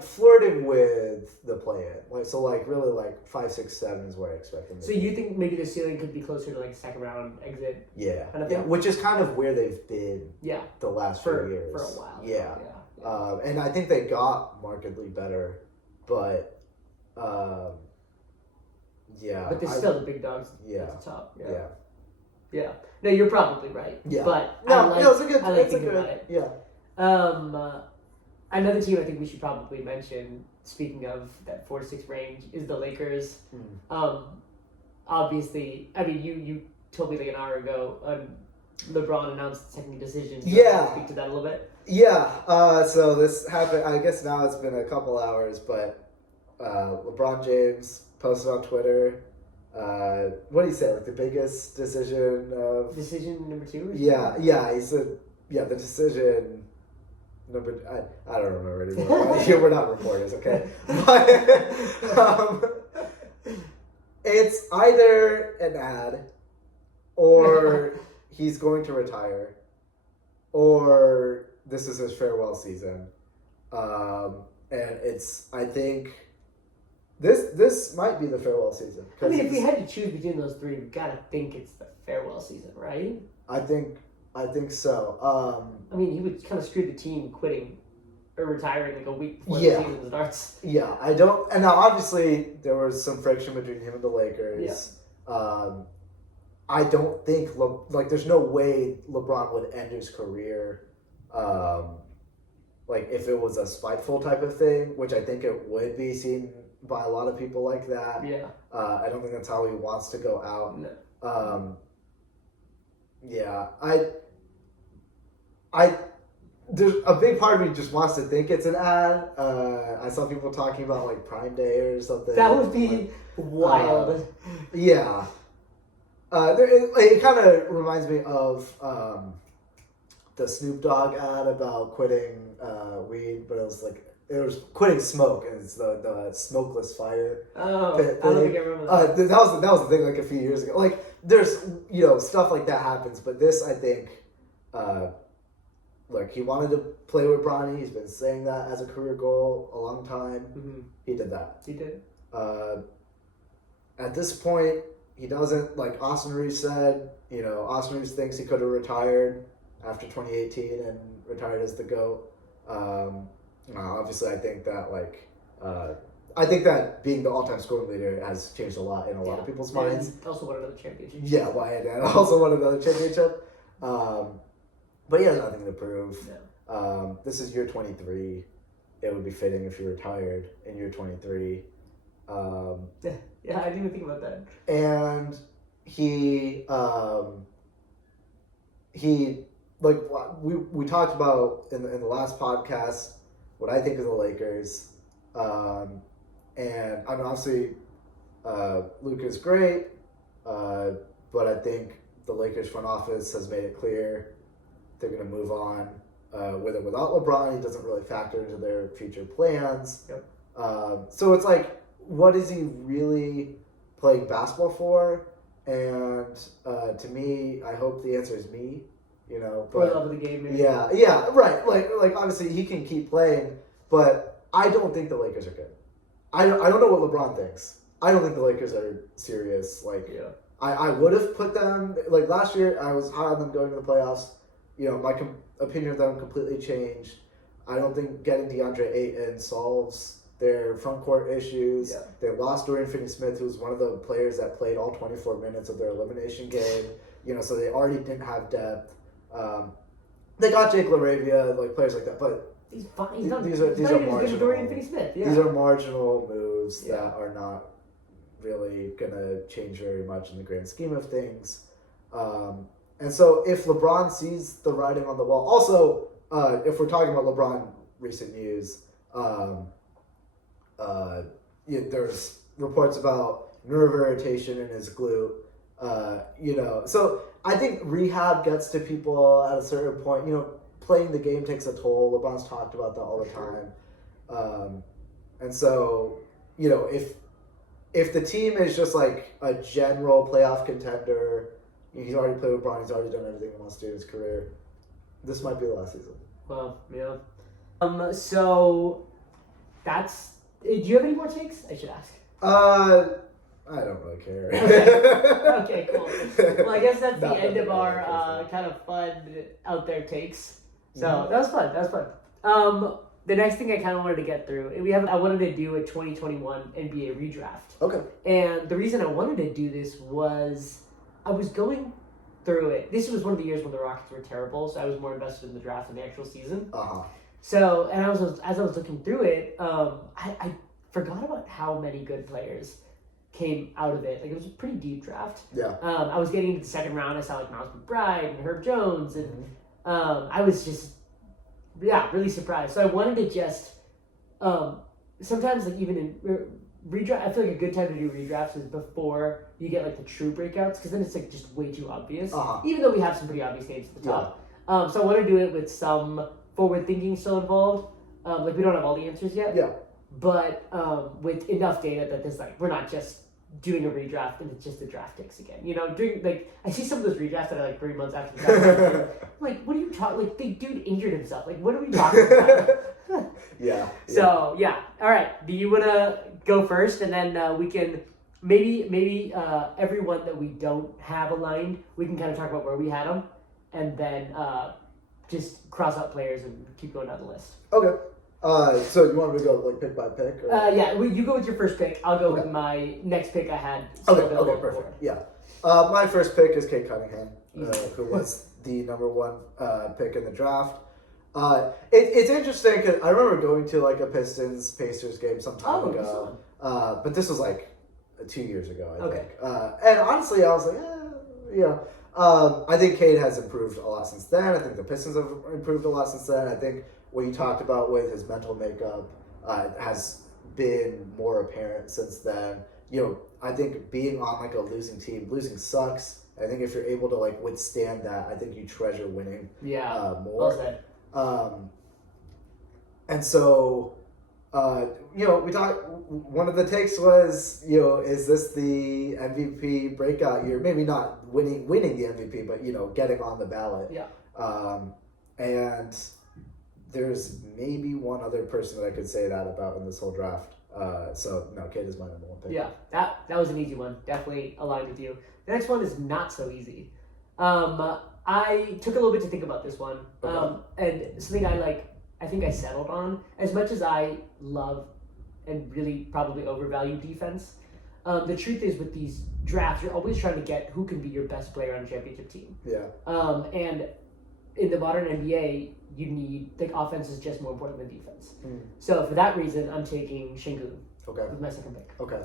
Flirting with the play-in, really 5, 6, 7 is where I expect them to So you think maybe the ceiling could be closer to second round exit? Yeah, kind of thing? which is kind of where they've been. Yeah, the last few years for a while. Yeah. And I think they got markedly better, but yeah. But they're still the big dogs. Yeah. At the top. Yeah. Yeah. No, you're probably right. Yeah. But it's a good. I It's a good. about it. Yeah. Another team I think we should probably mention, speaking of that 4 to 6 range, is the Lakers. Obviously, you told me an hour ago, LeBron announced the second decision. Yeah. Speak to that a little bit. Yeah. So this happened. I guess now it's been a couple hours, but LeBron James posted on Twitter. What did he say? The biggest decision of decision number 2. Yeah. He said, the decision. I don't remember anymore. Here we're not reporters, okay? But it's either an ad, or he's going to retire, or this is his farewell season. And I think this might be the farewell season. If we had to choose between those three, we gotta think it's the farewell season, right? I think so. He would kind of screw the team quitting or retiring a week before the season starts. Yeah, I don't. And now, obviously, there was some friction between him and the Lakers. Yeah. I don't think there's no way LeBron would end his career, if it was a spiteful type of thing, which I think it would be seen by a lot of people like that. Yeah. I don't think that's how he wants to go out. No. Yeah, there's a big part of me just wants to think it's an ad. I saw people talking about Prime Day or something. That would be wild. Yeah. It kind of reminds me of the Snoop Dogg ad about quitting weed, but it was quitting smoke, and it's the smokeless fire. Oh, I don't think I remember that. That was the thing a few years ago. There's stuff like that happens, but this I think, he wanted to play with Bronny. He's been saying that as a career goal a long time. Mm-hmm. He did that. He did. At this point, he doesn't, Austin Reeves said. Austin Reeves thinks he could have retired after 2018 and retired as the GOAT. Obviously, I think that being the all-time scoring leader has changed a lot in a lot of people's minds. And also won another championship. Yeah, and also won another championship. But he has nothing to prove. No. This is year 23. It would be fitting if he retired in year 23. Yeah, I didn't even think about that. And he we talked about in the last podcast what I think of the Lakers. And obviously Luka's great, but I think the Lakers front office has made it clear they're going to move on with or without LeBron. He doesn't really factor into their future plans. Yep. So it's what is he really playing basketball for? And to me, I hope the answer is me. For the love of the game. Maybe. Yeah, right. Obviously he can keep playing but I don't think the Lakers are good. I don't know what LeBron thinks. I don't think the Lakers are serious. Like, I would have put them, like last year, I was high on them going to the playoffs. My opinion of them completely changed. I don't think getting DeAndre Ayton solves their front court issues. Yeah. They lost Dorian Finney-Smith, who's one of the players that played all 24 minutes of their elimination game. So they already didn't have depth. They got Jake LaRavia, like players like that, but he's fine. These are marginal. Dorian Finney-Smith. Yeah. These are marginal moves that are not really gonna change very much in the grand scheme of things. And so if LeBron sees the writing on the wall, also if we're talking about LeBron recent news, there's reports about nerve irritation in his glute. So I think rehab gets to people at a certain point. Playing the game takes a toll. LeBron's talked about that all the time. And so, if the team is just like a general playoff contender, he's already played with LeBron, he's already done everything he wants to do in his career, this might be the last season. Well, yeah. So that's. Do you have any more takes? I should ask. I don't really care. Okay, cool. Well, I guess that's the end of our kind of fun out there takes. So that was fun. The next thing I kind of wanted to get through, I wanted to do a 2021 NBA Redraft. Okay. And the reason I wanted to do this was I was going through it. This was one of the years when the Rockets were terrible, so I was more invested in the draft than the actual season. So, and as I was looking through it, I forgot about how many good players came out of it. Like, it was a pretty deep draft. Yeah. I was getting into the second round. I saw like Miles McBride and Herb Jones, and I was just really surprised. So I wanted to just sometimes like even in redraft, I feel like a good time to do redrafts is before you get like the true breakouts, because then it's like just way too obvious. Even though we have some pretty obvious names at the top. So I want to do it with some forward thinking still involved. Like, we don't have all the answers yet. Yeah. But with enough data that there's like, we're not just doing a redraft and it's just the draft picks again. I see some of those redrafts that are like 3 months after the draft. I'm like, what are you talking? Like, the dude injured himself. Like, what are we talking about? Yeah. So all right. Do you wanna go first, and then we can maybe everyone that we don't have aligned, we can kind of talk about where we had them, and then just cross out players and keep going down the list. Okay. So you want me to go like pick by pick? Or? You go with your first pick. I'll go with my next pick I had. Okay, perfect. Yeah. My first pick is Kate Cunningham, who was the number one pick in the draft. It's interesting because I remember going to like a Pistons-Pacers game some time ago. But this was like 2 years ago, I think. And honestly, I was like, I think Cade has improved a lot since then. I think the Pistons have improved a lot since then. I think what you talked about with his mental makeup has been more apparent since then. I think being on like a losing team, losing sucks. I think if you're able to like withstand that, I think you treasure winning more. Well said. And so, we talked. One of the takes was, is this the MVP breakout year? Maybe not winning the MVP, but getting on the ballot. Yeah. And there's maybe one other person that I could say that about in this whole draft. So no, Kate is my number one pick. Yeah, that was an easy one. Definitely aligned with you. The next one is not so easy. I took a little bit to think about this one. And something I think I settled on. As much as I love and really probably overvalue defense, the truth is with these drafts, you're always trying to get who can be your best player on a championship team. Yeah. And in the modern NBA, you need, offense is just more important than defense. So for that reason, I'm taking Şengün with my second pick. Okay.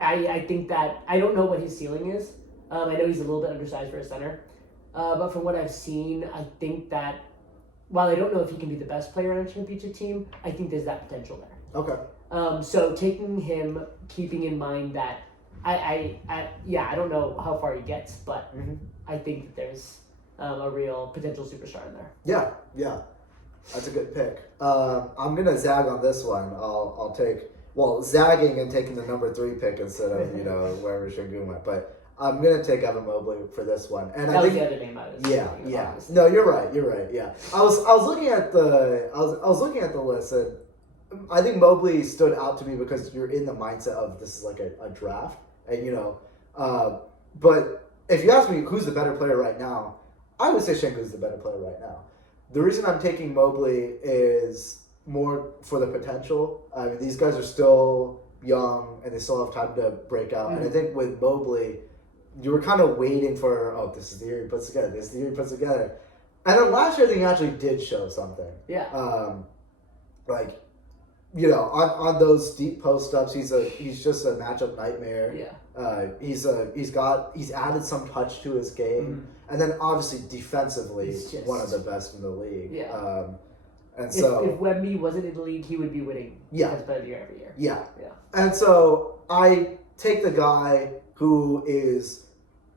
I think that, I don't know what his ceiling is. I know he's a little bit undersized for a center. But from what I've seen, I think that while I don't know if he can be the best player on a championship team, I think there's that potential there. Okay. So taking him, keeping in mind that I don't know how far he gets, but I think that there's a real potential superstar in there. Yeah. That's a good pick. I'm going to zag on this one. I'll take, zagging and taking the number 3 pick instead of, wherever Şengün went. But I'm gonna take Evan Mobley for this one, and That I was think the other name I was yeah, thinking of, yeah. obviously. No, you're right. You're right. Yeah, I was looking at the list, and I think Mobley stood out to me because you're in the mindset of this is like a draft, and but if you ask me who's the better player right now, I would say Şengün's the better player right now. The reason I'm taking Mobley is more for the potential. I mean, these guys are still young and they still have time to break out. And I think with Mobley, you were kind of waiting for, this is the year he puts together, this is the year he puts together. And then last year, I think he actually did show something. Yeah. On those deep post ups, he's just a matchup nightmare. Yeah. He's added some touch to his game, and then obviously defensively, he's one of the best in the league. Yeah. And so if Wemby wasn't in the league, he would be winning. Defensive Player of the Year every year. Yeah. Yeah. And so I take the guy who is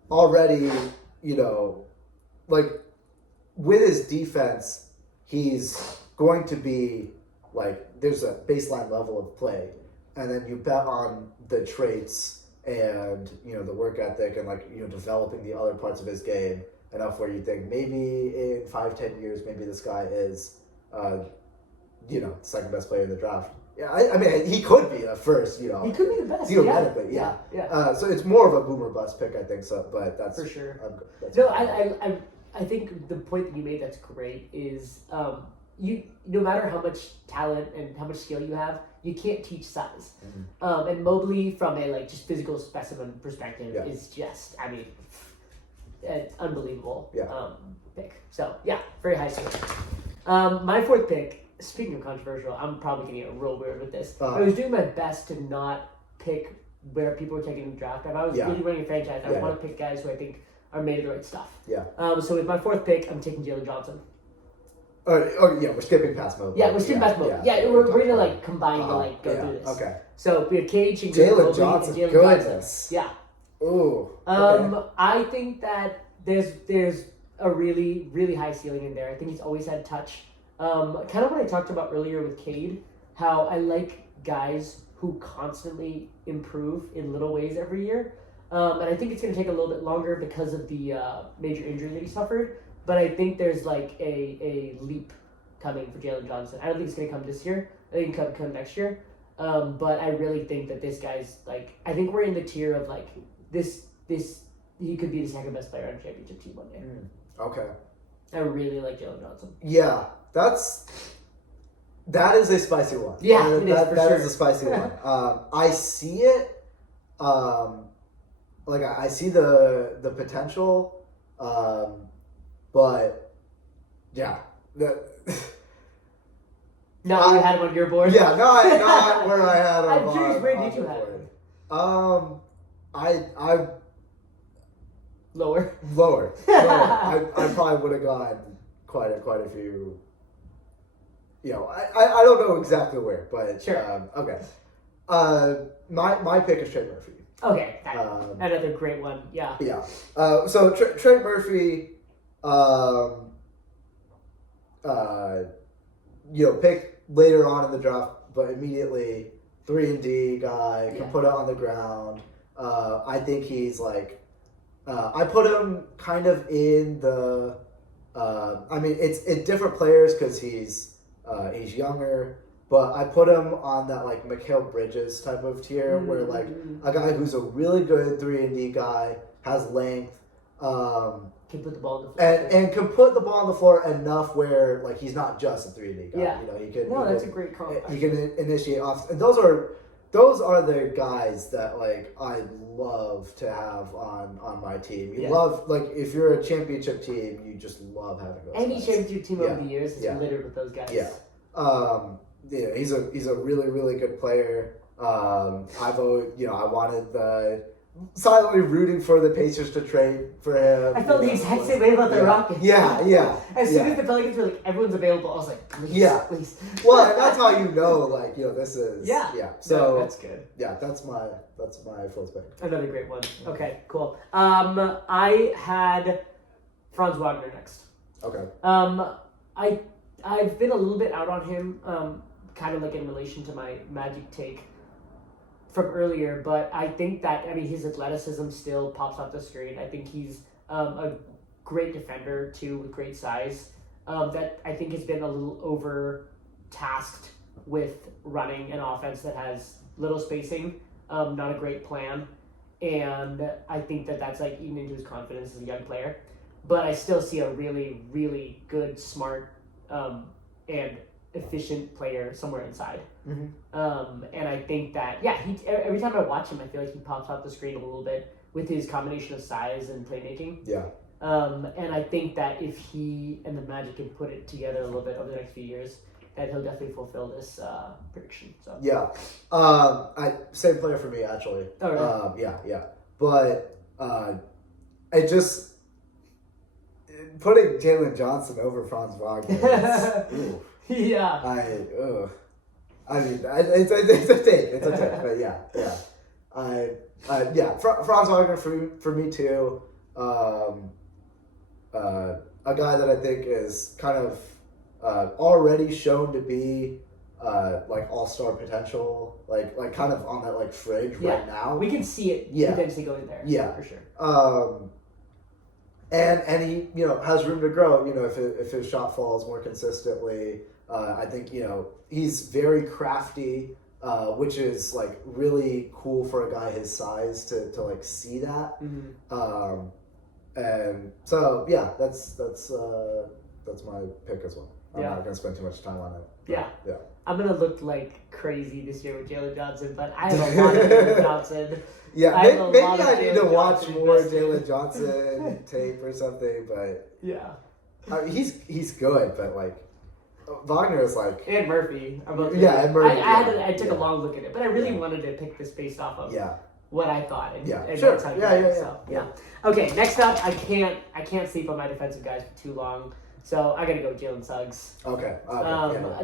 already, with his defense, he's going to be there's a baseline level of play, and then you bet on the traits and the work ethic and developing the other parts of his game enough where you think maybe in 5-10 years maybe this guy is second best player in the draft. Yeah, I mean he could be a first. He could be the best theoretically. Yeah. So it's more of a boomer bust pick, I think. So, but that's for sure. I think the point that you made that's great is you no matter how much talent and how much skill you have, you can't teach size. Mm-hmm. And Mobley, from a just physical specimen perspective, is just an unbelievable pick. So very high ceiling. My fourth pick. Speaking of controversial, I'm probably going to get real weird with this. I was doing my best to not pick where people were taking the draft. If I was really running a franchise, I would want to pick guys who I think are made of the right stuff. Yeah. So with my fourth pick, I'm taking Jalen Johnson. We're skipping past Mobley. Yeah, we're skipping past Mobley. Yeah, we're going to combine to go through this. Okay. So we have Cage and Jalen Johnson. Jalen Goodness. Johnson. Yeah. Ooh. Okay. I think that there's a really, really high ceiling in there. I think he's always had touch. Kind of what I talked about earlier with Cade, how I like guys who constantly improve in little ways every year. And I think it's going to take a little bit longer because of the major injury that he suffered. But I think there's a leap coming for Jalen Johnson. I don't think it's going to come this year. I think it can come next year. But I really think that this guy's I think we're in the tier of this. He could be the second best player on a championship team one day. Okay. I really like Jalen Johnson. Yeah, that is a spicy one. Yeah, that is a spicy one. I see it. I see the potential, but yeah. No, you had him on your board. Yeah, not where I had him. I'm curious, where did you have him? I Lower. I probably would have gone quite a few. I don't know exactly where, but sure. Okay. My pick is Trey Murphy. Okay, another great one. Yeah. Yeah. So Trey Murphy, pick later on in the draft, but immediately 3-and-D guy can put it on the ground. I think he's I put him kind of in the. It's different players because he's younger, but I put him on that Mikal Bridges type of tier where a guy who's a really good 3-and-D guy, has length, can put the ball on the floor and can put the ball on the floor enough where he's not just a 3-and-D guy. Yeah. He can. No, that's a great call. He can initiate off, and those are the guys that I love to have on my team. You love if you're a championship team, you just love having those. Any guys. championship team over the years is littered with those guys. Yeah. He's a really, really good player. I wanted silently rooting for the Pacers to trade for him. I felt the exact same way about the Rockets. Yeah. As soon as the Pelicans were everyone's available, I was like, please. Well, and that's how this is. Yeah. So that's good. Yeah, that's my fourth pick. Another great one. Okay, cool. I had Franz Wagner next. Okay. I've been a little bit out on him, kind of in relation to my Magic take. from earlier, but I think that his athleticism still pops off the screen. I think he's a great defender too, with great size. That I think has been a little over tasked with running an offense that has little spacing, not a great plan, and I think that that's like eating into his confidence as a young player. But I still see a really, really good, smart, and efficient player somewhere inside. And I think that he every time I watch him, I feel like he pops off the screen a little bit with his combination of size and playmaking. Yeah. And I think that if he and the Magic can put it together a little bit over the next few years, that he'll definitely fulfill this prediction. So yeah, same player for me actually. Oh, really? Yeah. But I just putting Jalen Johnson over Franz Wagner. Yeah. I mean, it's a take. It's a take. But yeah. Franz Wagner for me too. A guy that I think is kind of already shown to be like all-star potential, like kind of on that like fridge right now. We can see it potentially going there. Yeah, for sure. And he has room to grow. If his shot falls more consistently, I think he's very crafty, which is like really cool for a guy his size to like see that. And so that's my pick as well. I'm not gonna spend too much time on it. Yeah. I'm gonna look like crazy this year with Jalen Johnson, but I have a lot of Jalen Johnson. Yeah, maybe I need to watch more Jalen Johnson tape or something. But he's good. But like Wagner is like and Murphy. And Murphy. I took a long look at it, but I really wanted to pick this based off of what I thought. And sure. So. Okay, next up, I can't sleep on my defensive guys for too long. So I gotta go Jalen Suggs. Okay.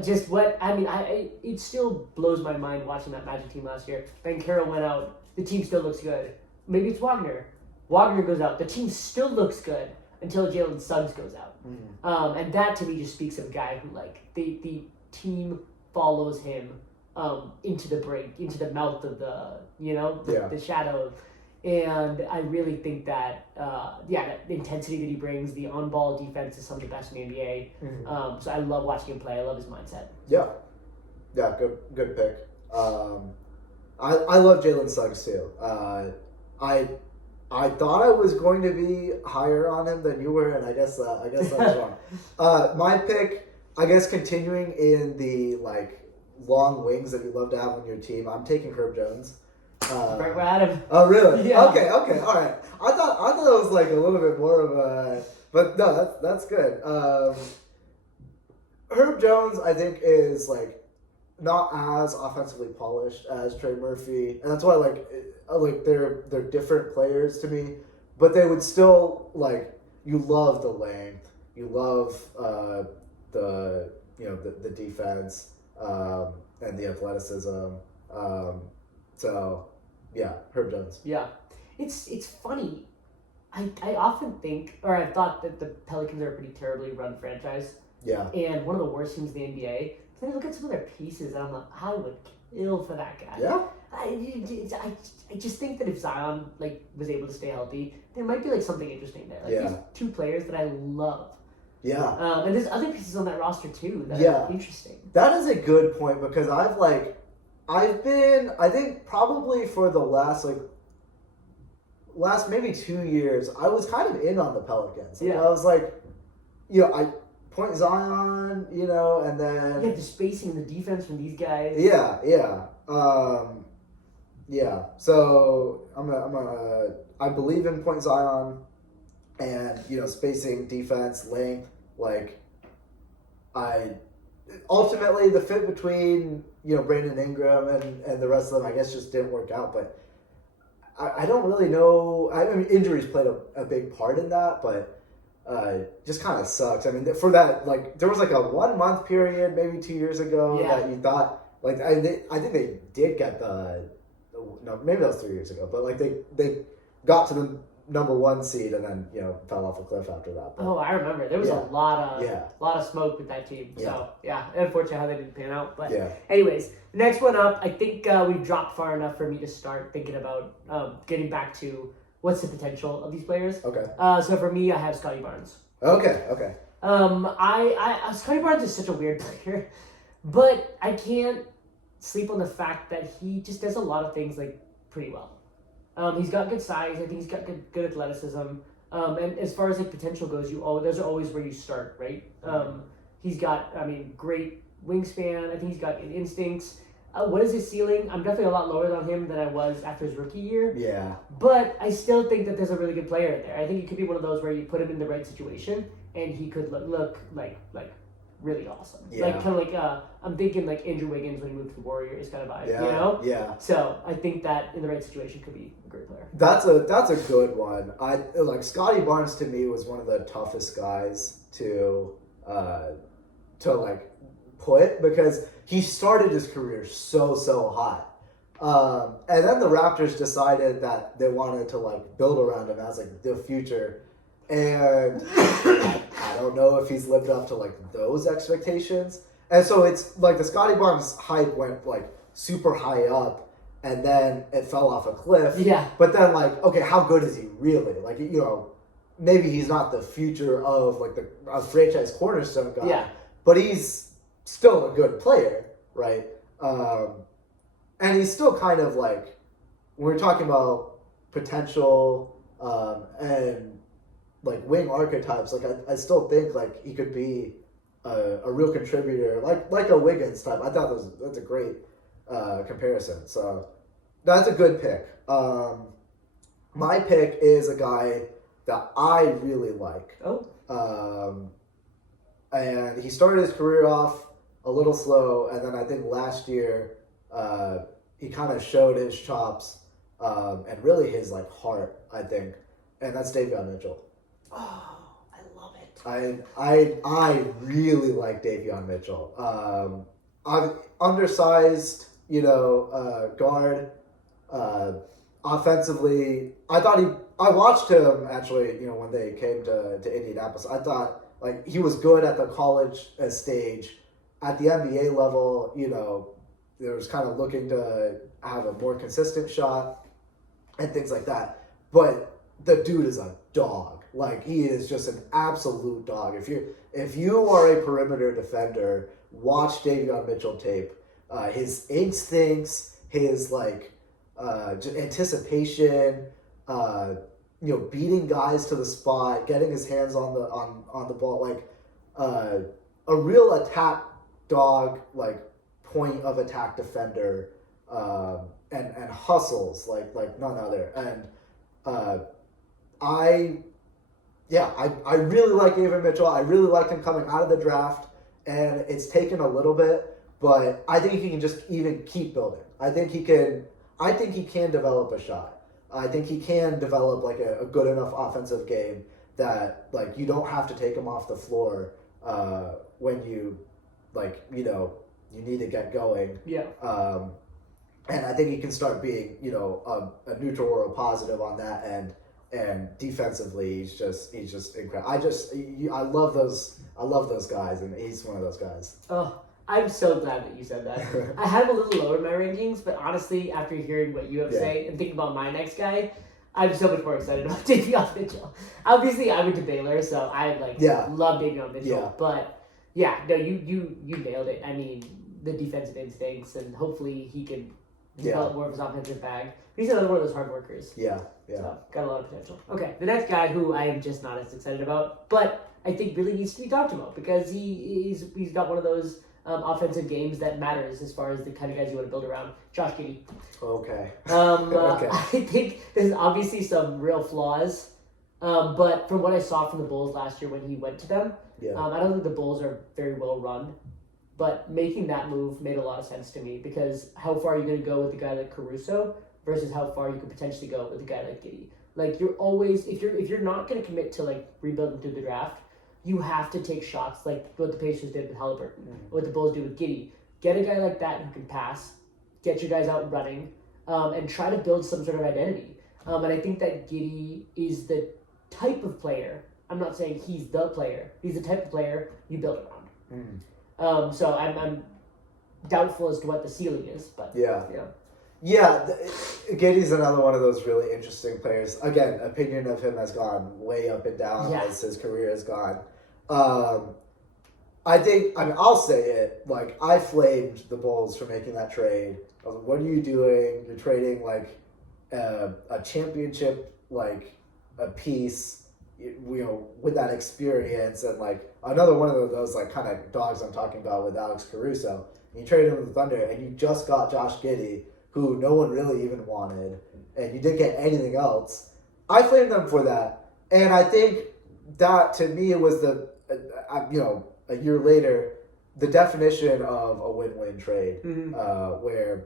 Just what it still blows my mind watching that Magic team last year. Ben Carroll went out. The team still looks good. Maybe it's Wagner. Wagner goes out. The team still looks good until Jalen Suggs goes out. And that to me just speaks of a guy who like the team follows him into the break, into the mouth of the shadow. And I really think that that intensity that he brings, the on-ball defense is some of the best in the NBA. So I love watching him play. I love his mindset. Yeah, good pick. I love Jalen Suggs too. I thought I was going to be higher on him than you were, and I guess I was wrong. My pick, I guess, continuing in the like long wings that you love to have on your team, I'm taking Herb Jones. Right where I had him. Oh really? Yeah. Okay, all right. I thought it was like a little bit more of a, but no, that's good. Herb Jones, I think, is like not as offensively polished as Trey Murphy, and that's why like they're different players to me, but they would still like you love the length, you love the defense and the athleticism. So, Herb Jones. Yeah. It's funny. I often think, or I've thought that the Pelicans are a pretty terribly run franchise. Yeah. And one of the worst teams in the NBA. Then I look at some of their pieces and I'm like, I would kill for that guy. Yeah. I just think that if Zion was able to stay healthy, there might be something interesting there. These two players that I love. Yeah. And there's other pieces on that roster too that are interesting. That is a good point because I've been, I think probably for the last maybe 2 years, I was kind of in on the Pelicans. I was like, I point Zion, and then the spacing and the defense from these guys. So I believe in point Zion, and spacing, defense, length. Ultimately the fit between Brandon Ingram and the rest of them, I guess, just didn't work out. But I don't really know. I mean, injuries played a big part in that, but just kind of sucks. I mean, for that, there was a 1 month period maybe 2 years ago that you thought I think they did get maybe that was 3 years ago, but they got to number 1 seed and then fell off a cliff after that. But, I remember there was a lot of smoke with that team. So unfortunately how they didn't pan out. But anyways, next one up, I think we've dropped far enough for me to start thinking about getting back to what's the potential of these players. Okay. So for me, I have Scotty Barnes. Okay. I Scotty Barnes is such a weird player, but I can't sleep on the fact that he just does a lot of things like pretty well. He's got good size. I think he's got good athleticism. And as far as like potential goes, those are always where you start, right? He's got, great wingspan. I think he's got instincts. What is his ceiling? I'm definitely a lot lower on him than I was after his rookie year. Yeah. But I still think that there's a really good player in there. I think he could be one of those where you put him in the right situation and he could look like really awesome. Yeah. Like kind of like I'm thinking like Andrew Wiggins when he moved to the Warriors kind of vibe. Yeah. Yeah. So I think that in the right situation could be a great player. That's a good one. I like Scotty Barnes to me was one of the toughest guys to like put because he started his career so hot. And then the Raptors decided that they wanted to like build around him as like the future. And I don't know if he's lived up to like those expectations. And so it's like the Scotty Barnes hype went like super high up and then it fell off a cliff. Yeah. But then like, okay, how good is he really? Like, maybe he's not the future of like a franchise cornerstone guy. Yeah. But he's still a good player, right? And he's still kind of like, when we're talking about potential and like wing archetypes, like I still think like he could be a real contributor, like a Wiggins type. I thought that's a great comparison. So that's a good pick. My pick is a guy that I really like. And he started his career off a little slow, and then I think last year he kind of showed his chops and really his like heart, I think, and that's Davion Mitchell. Oh, I love it. I really like Davion Mitchell. I'm undersized, guard. Offensively, I watched him actually, when they came to Indianapolis. I thought like he was good at the college stage. At the NBA level, there was kind of looking to have a more consistent shot and things like that. But the dude is a dog. Like he is just an absolute dog. If you are a perimeter defender, watch Davion Mitchell tape. His instincts, his like anticipation, beating guys to the spot, getting his hands on the ball, like a real attack dog, like point of attack defender, and hustles like none other. And I really like Davion Mitchell. I really liked him coming out of the draft, and it's taken a little bit, but I think he can just even keep building. I think he can develop a shot. I think he can develop like a good enough offensive game that like you don't have to take him off the floor when you you need to get going. Yeah. And I think he can start being a neutral or a positive on that end. And defensively, he's just incredible. I love those guys, and he's one of those guys. Oh, I'm so glad that you said that. I had him a little lower in my rankings, but honestly, after hearing what you have to say and thinking about my next guy, I'm so much more excited about Davion Mitchell. Obviously, I went to Baylor, so I love Davion Mitchell. Yeah. But you nailed it. I mean, the defensive instincts, and hopefully he can develop more of his offensive bag. He's another one of those hard workers. Yeah. So, got a lot of potential. Okay, the next guy who I am just not as excited about, but I think really needs to be talked about because he's got one of those offensive games that matters as far as the kind of guys you want to build around. Josh Giddey. Okay. Okay. I think there's obviously some real flaws, but from what I saw from the Bulls last year when he went to them, I don't think the Bulls are very well run. But making that move made a lot of sense to me because how far are you going to go with a guy like Caruso versus how far you could potentially go with a guy like Giddey? Like you're always if you're not going to commit to like rebuilding through the draft, you have to take shots like what the Pacers did with Halliburton, what the Bulls do with Giddey. Get a guy like that who can pass, get your guys out running, and try to build some sort of identity. And I think that Giddey is the type of player. I'm not saying he's the player. He's the type of player you build around. So I'm doubtful as to what the ceiling is, but Yeah, Giddey's another one of those really interesting players. Again, opinion of him has gone way up and down as his career has gone. I'll say it, like, I flamed the Bulls for making that trade. I was like, what are you doing? You're trading, like, a championship, like, a piece, with that experience, and, like, another one of those, like, kind of dogs I'm talking about with Alex Caruso. You traded him with the Thunder, and you just got Josh Giddey, who no one really even wanted, and you didn't get anything else. I flamed them for that, and I think that, to me, it was a year later, the definition of a win-win trade, where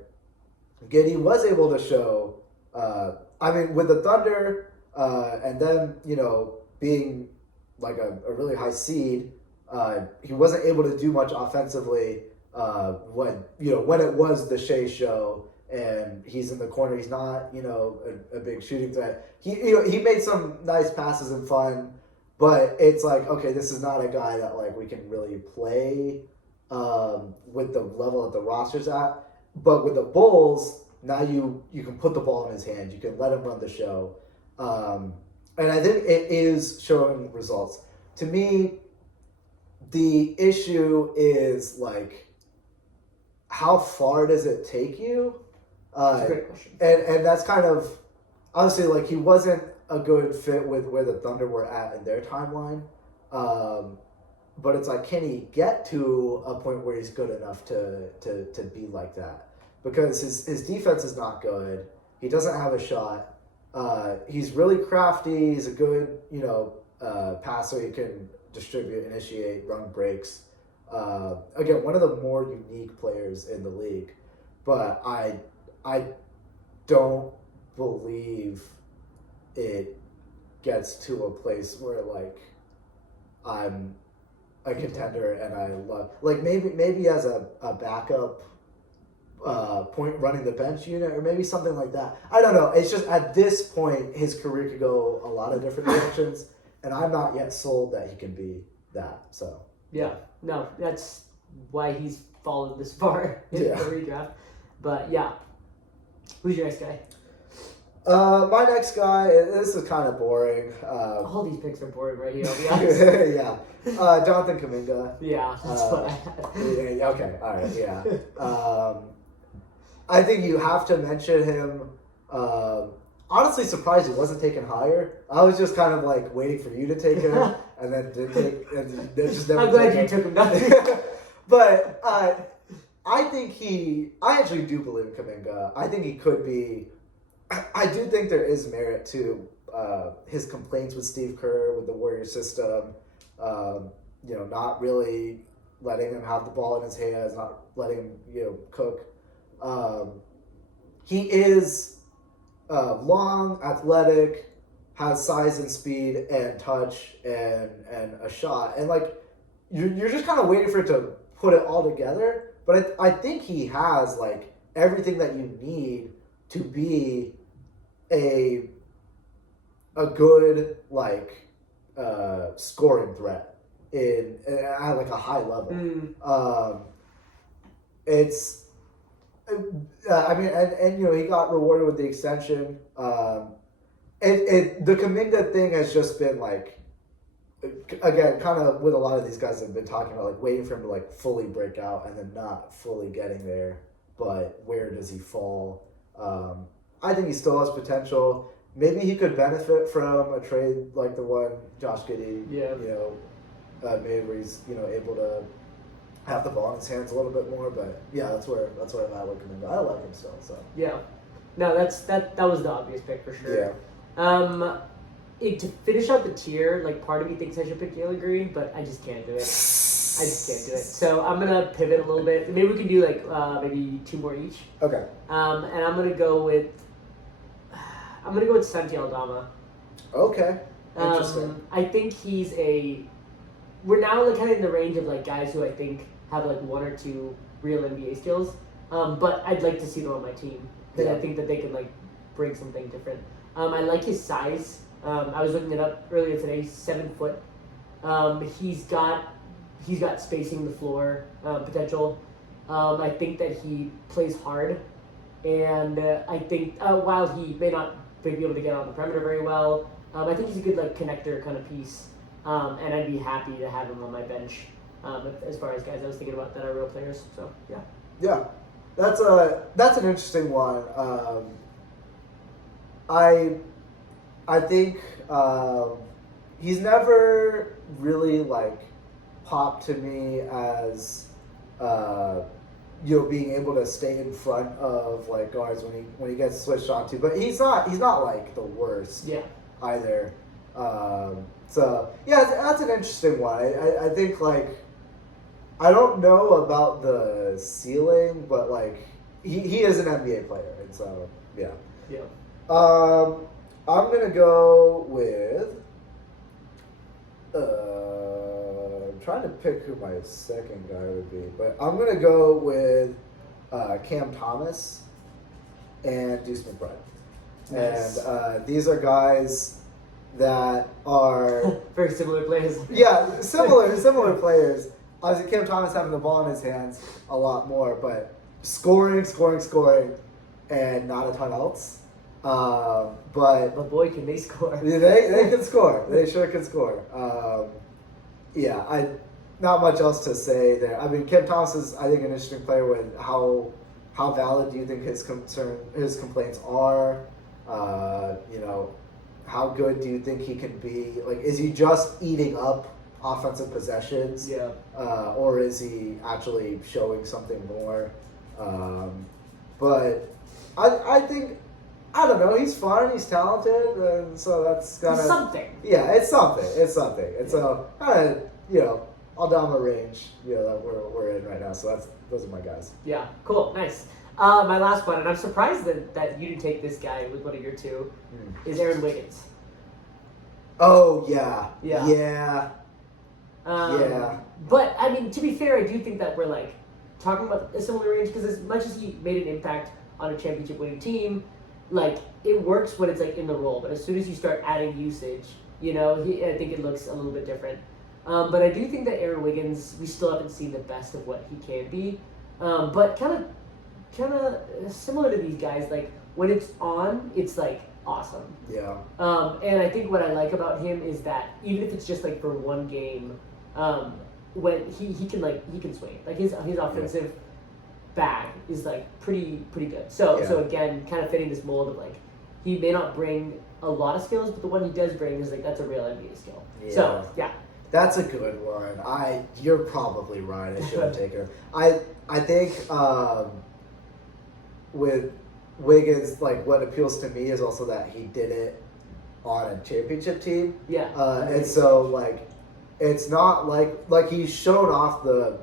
Giddey was able to show, with the Thunder, and them, being like a really high seed, he wasn't able to do much offensively when it was the Shea show and he's in the corner. He's not, a big shooting threat. He made some nice passes and fun. But it's like, okay, this is not a guy that, like, we can really play with the level that the roster's at. But with the Bulls, now you can put the ball in his hand. You can let him run the show. And I think it is showing results. To me, the issue is, like, how far does it take you? That's a great question. And that's kind of, obviously, like, he wasn't a good fit with where the Thunder were at in their timeline. But it's like, can he get to a point where he's good enough to be like that? Because his defense is not good. He doesn't have a shot. He's really crafty. He's a good, passer. He can distribute, initiate, run breaks. Again, one of the more unique players in the league. But I don't believe it gets to a place where, like, I'm a contender and I love, like, maybe as a backup point running the bench unit, or maybe something like that. I don't know. It's just, at this point, his career could go a lot of different directions, and I'm not yet sold that he can be that. So yeah, no, that's why he's followed this far in the redraft. But yeah, who's your next guy? My next guy, this is kind of boring. All these picks are boring right here, I'll be honest. Yeah. Jonathan Kuminga. Yeah, that's what I had. Yeah, okay, all right, yeah. I think you have to mention him. Honestly, surprised he wasn't taken higher. I was just kind of, like, waiting for you to take him, and then didn't take, and then just never. I'm glad you took him down. But I actually do believe in Kuminga. I think he could be. I do think there is merit to his complaints with Steve Kerr, with the Warrior system, not really letting him have the ball in his hands, not letting him, cook. He is long, athletic, has size and speed and touch and a shot. And, like, you're just kind of waiting for it to put it all together. But I think he has, like, everything that you need to be a good, like, scoring threat at, like, a high level. It's, he got rewarded with the extension. The Kuminga thing has just been, like, again, kind of with a lot of these guys have been talking about, like, waiting for him to, like, fully break out and then not fully getting there. But where does he fall? I think he still has potential. Maybe he could benefit from a trade like the one Josh Giddey, made, where he's, able to have the ball in his hands a little bit more. But yeah, that's where I'm at looking at him. I like him still. So yeah, no, that was the obvious pick for sure. Yeah. To finish out the tier, like, part of me thinks I should pick Jalen Green, but I just can't do it. I just can't do it. So I'm gonna pivot a little bit. Maybe we can do, like, maybe two more each. Okay. And I'm gonna go with Santi Aldama. Okay. Interesting. I think we're now, like, kind of in the range of, like, guys who I think have, like, one or two real NBA skills. But I'd like to see them on my team because I think that they can, like, bring something different. I like his size. I was looking it up earlier today. 7 foot. He's got spacing the floor potential. I think that he plays hard, and I think while he may not be able to get on the perimeter very well, I think he's a good like connector kind of piece. And I'd be happy to have him on my bench. As far as guys I was thinking about that are real players. So yeah. Yeah, that's an interesting one. I think he's never really like popped to me as being able to stay in front of like guards when he gets switched onto. But he's not like the worst either. So yeah, that's an interesting one. I think like I don't know about the ceiling, but like he is an NBA player, and so yeah. Yeah. I'm gonna go with. I'm trying to pick who my second guy would be, but I'm gonna go with Cam Thomas and Deuce McBride. Nice. And these are guys that are very similar players. Yeah, similar players. Obviously, Cam Thomas having the ball in his hands a lot more, but scoring, and not a ton else. But boy, can they score! They can score. They sure can score. Not much else to say there. I mean, Cam Thomas is, I think, an interesting player. With how valid do you think his complaints are? How good do you think he can be? Like, is he just eating up offensive possessions? Yeah. Or is he actually showing something more? But I think, I don't know, he's fun, he's talented, and so that's kind of... something. Yeah, it's something. It's a kind of, all down the range, that we're in right now. So those are my guys. Yeah, cool, nice. My last one, and I'm surprised that you didn't take this guy with one of your two, is Aaron Wiggins. Oh, yeah. Yeah. Yeah. Yeah. But, I mean, to be fair, I do think that we're, like, talking about a similar range, because as much as he made an impact on a championship-winning team, like, it works when it's, like, in the role. But as soon as you start adding usage, I think it looks a little bit different. But I do think that Aaron Wiggins, we still haven't seen the best of what he can be. But kind of similar to these guys, like, when it's on, it's, like, awesome. Yeah. And I think what I like about him is that even if it's just, like, for one game, when he can swing. Like, his offensive bag is, like, pretty good. So again, kind of fitting this mold of, like, he may not bring a lot of skills, but the one he does bring is, like, that's a real NBA skill. Yeah. So, yeah. That's a good one. You're probably right. I should have taken him. I think with Wiggins, like, what appeals to me is also that he did it on a championship team. Yeah. And so, like, it's not like he's shown off a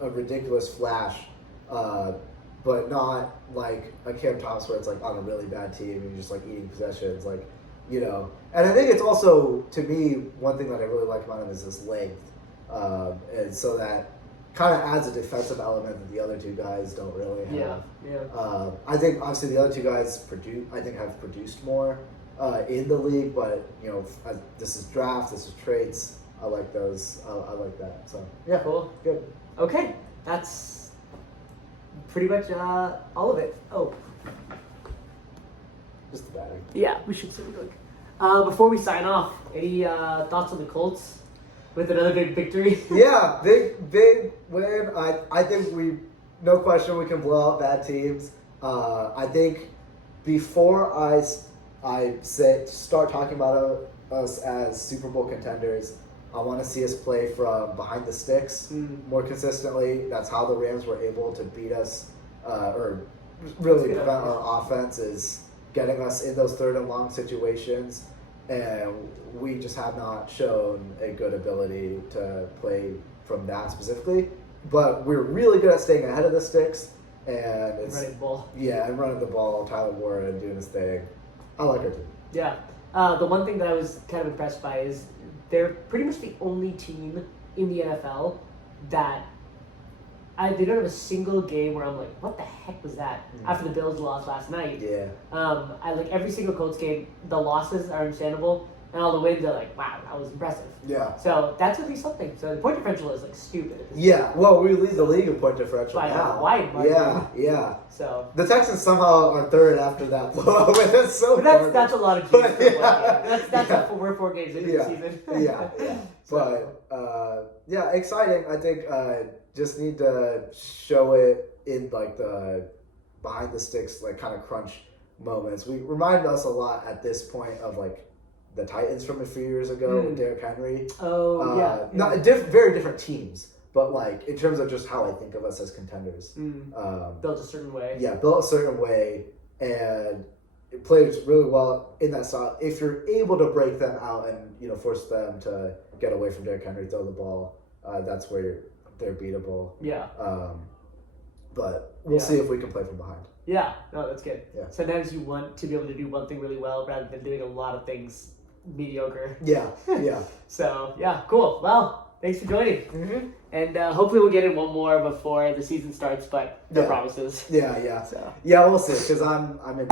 ridiculous flash, but not like a Cam Thomas where it's like on a really bad team and you're just like eating possessions, like, And I think it's also, to me, one thing that I really like about him is his length, and so that kind of adds a defensive element that the other two guys don't really have. Yeah. I think obviously the other two guys have produced more in the league, but this is draft, this is traits. I like those. I like that. So yeah, cool, good. Okay, that's pretty much all of it. Oh, just the batting. Yeah, we should say look. Before we sign off, any thoughts on the Colts with another big victory? Yeah, big win. I think no question we can blow out bad teams. I think before I start talking about us as Super Bowl contenders, I want to see us play from behind the sticks more consistently. That's how the Rams were able to beat us, or really prevent our offense, is getting us in those third and long situations. And we just have not shown a good ability to play from that specifically. But we're really good at staying ahead of the sticks. And it's running the ball. Yeah, and running the ball, Tyler Warren doing his thing. I like our team. Yeah. The one thing that I was kind of impressed by is they're pretty much the only team in the NFL that they don't have a single game where I'm like, what the heck was that? After the Bills lost last night. Yeah. I like every single Colts game. The losses are understandable, and all the wins are like, wow, that was impressive. Yeah. So that's at least something. So the point differential is like stupid. Yeah. Well, we lead the league in point differential By now. a wide margin. Yeah. So the Texans somehow are third after that blow. That's so. But that's a lot of juice. But, yeah. That's we're 4 games into the season. Yeah. So. But exciting. I think just need to show it in like the behind the sticks, like kind of crunch moments. We remind us a lot at this point of like the Titans from a few years ago with Derrick Henry. Oh yeah. Not very different teams, but like in terms of just how I think of us as contenders. Built a certain way. Yeah, built a certain way, and it plays really well in that style. If you're able to break them out and force them to get away from Derrick Henry, throw the ball, that's where they're beatable. Yeah. But we'll see if we can play from behind. Yeah, no, that's good. Yeah. Sometimes you want to be able to do one thing really well rather than doing a lot of things mediocre. Yeah. So, yeah, cool. Well, thanks for joining. And hopefully we'll get in one more before the season starts, but no promises. Yeah. So. Yeah, we'll see, because I'm in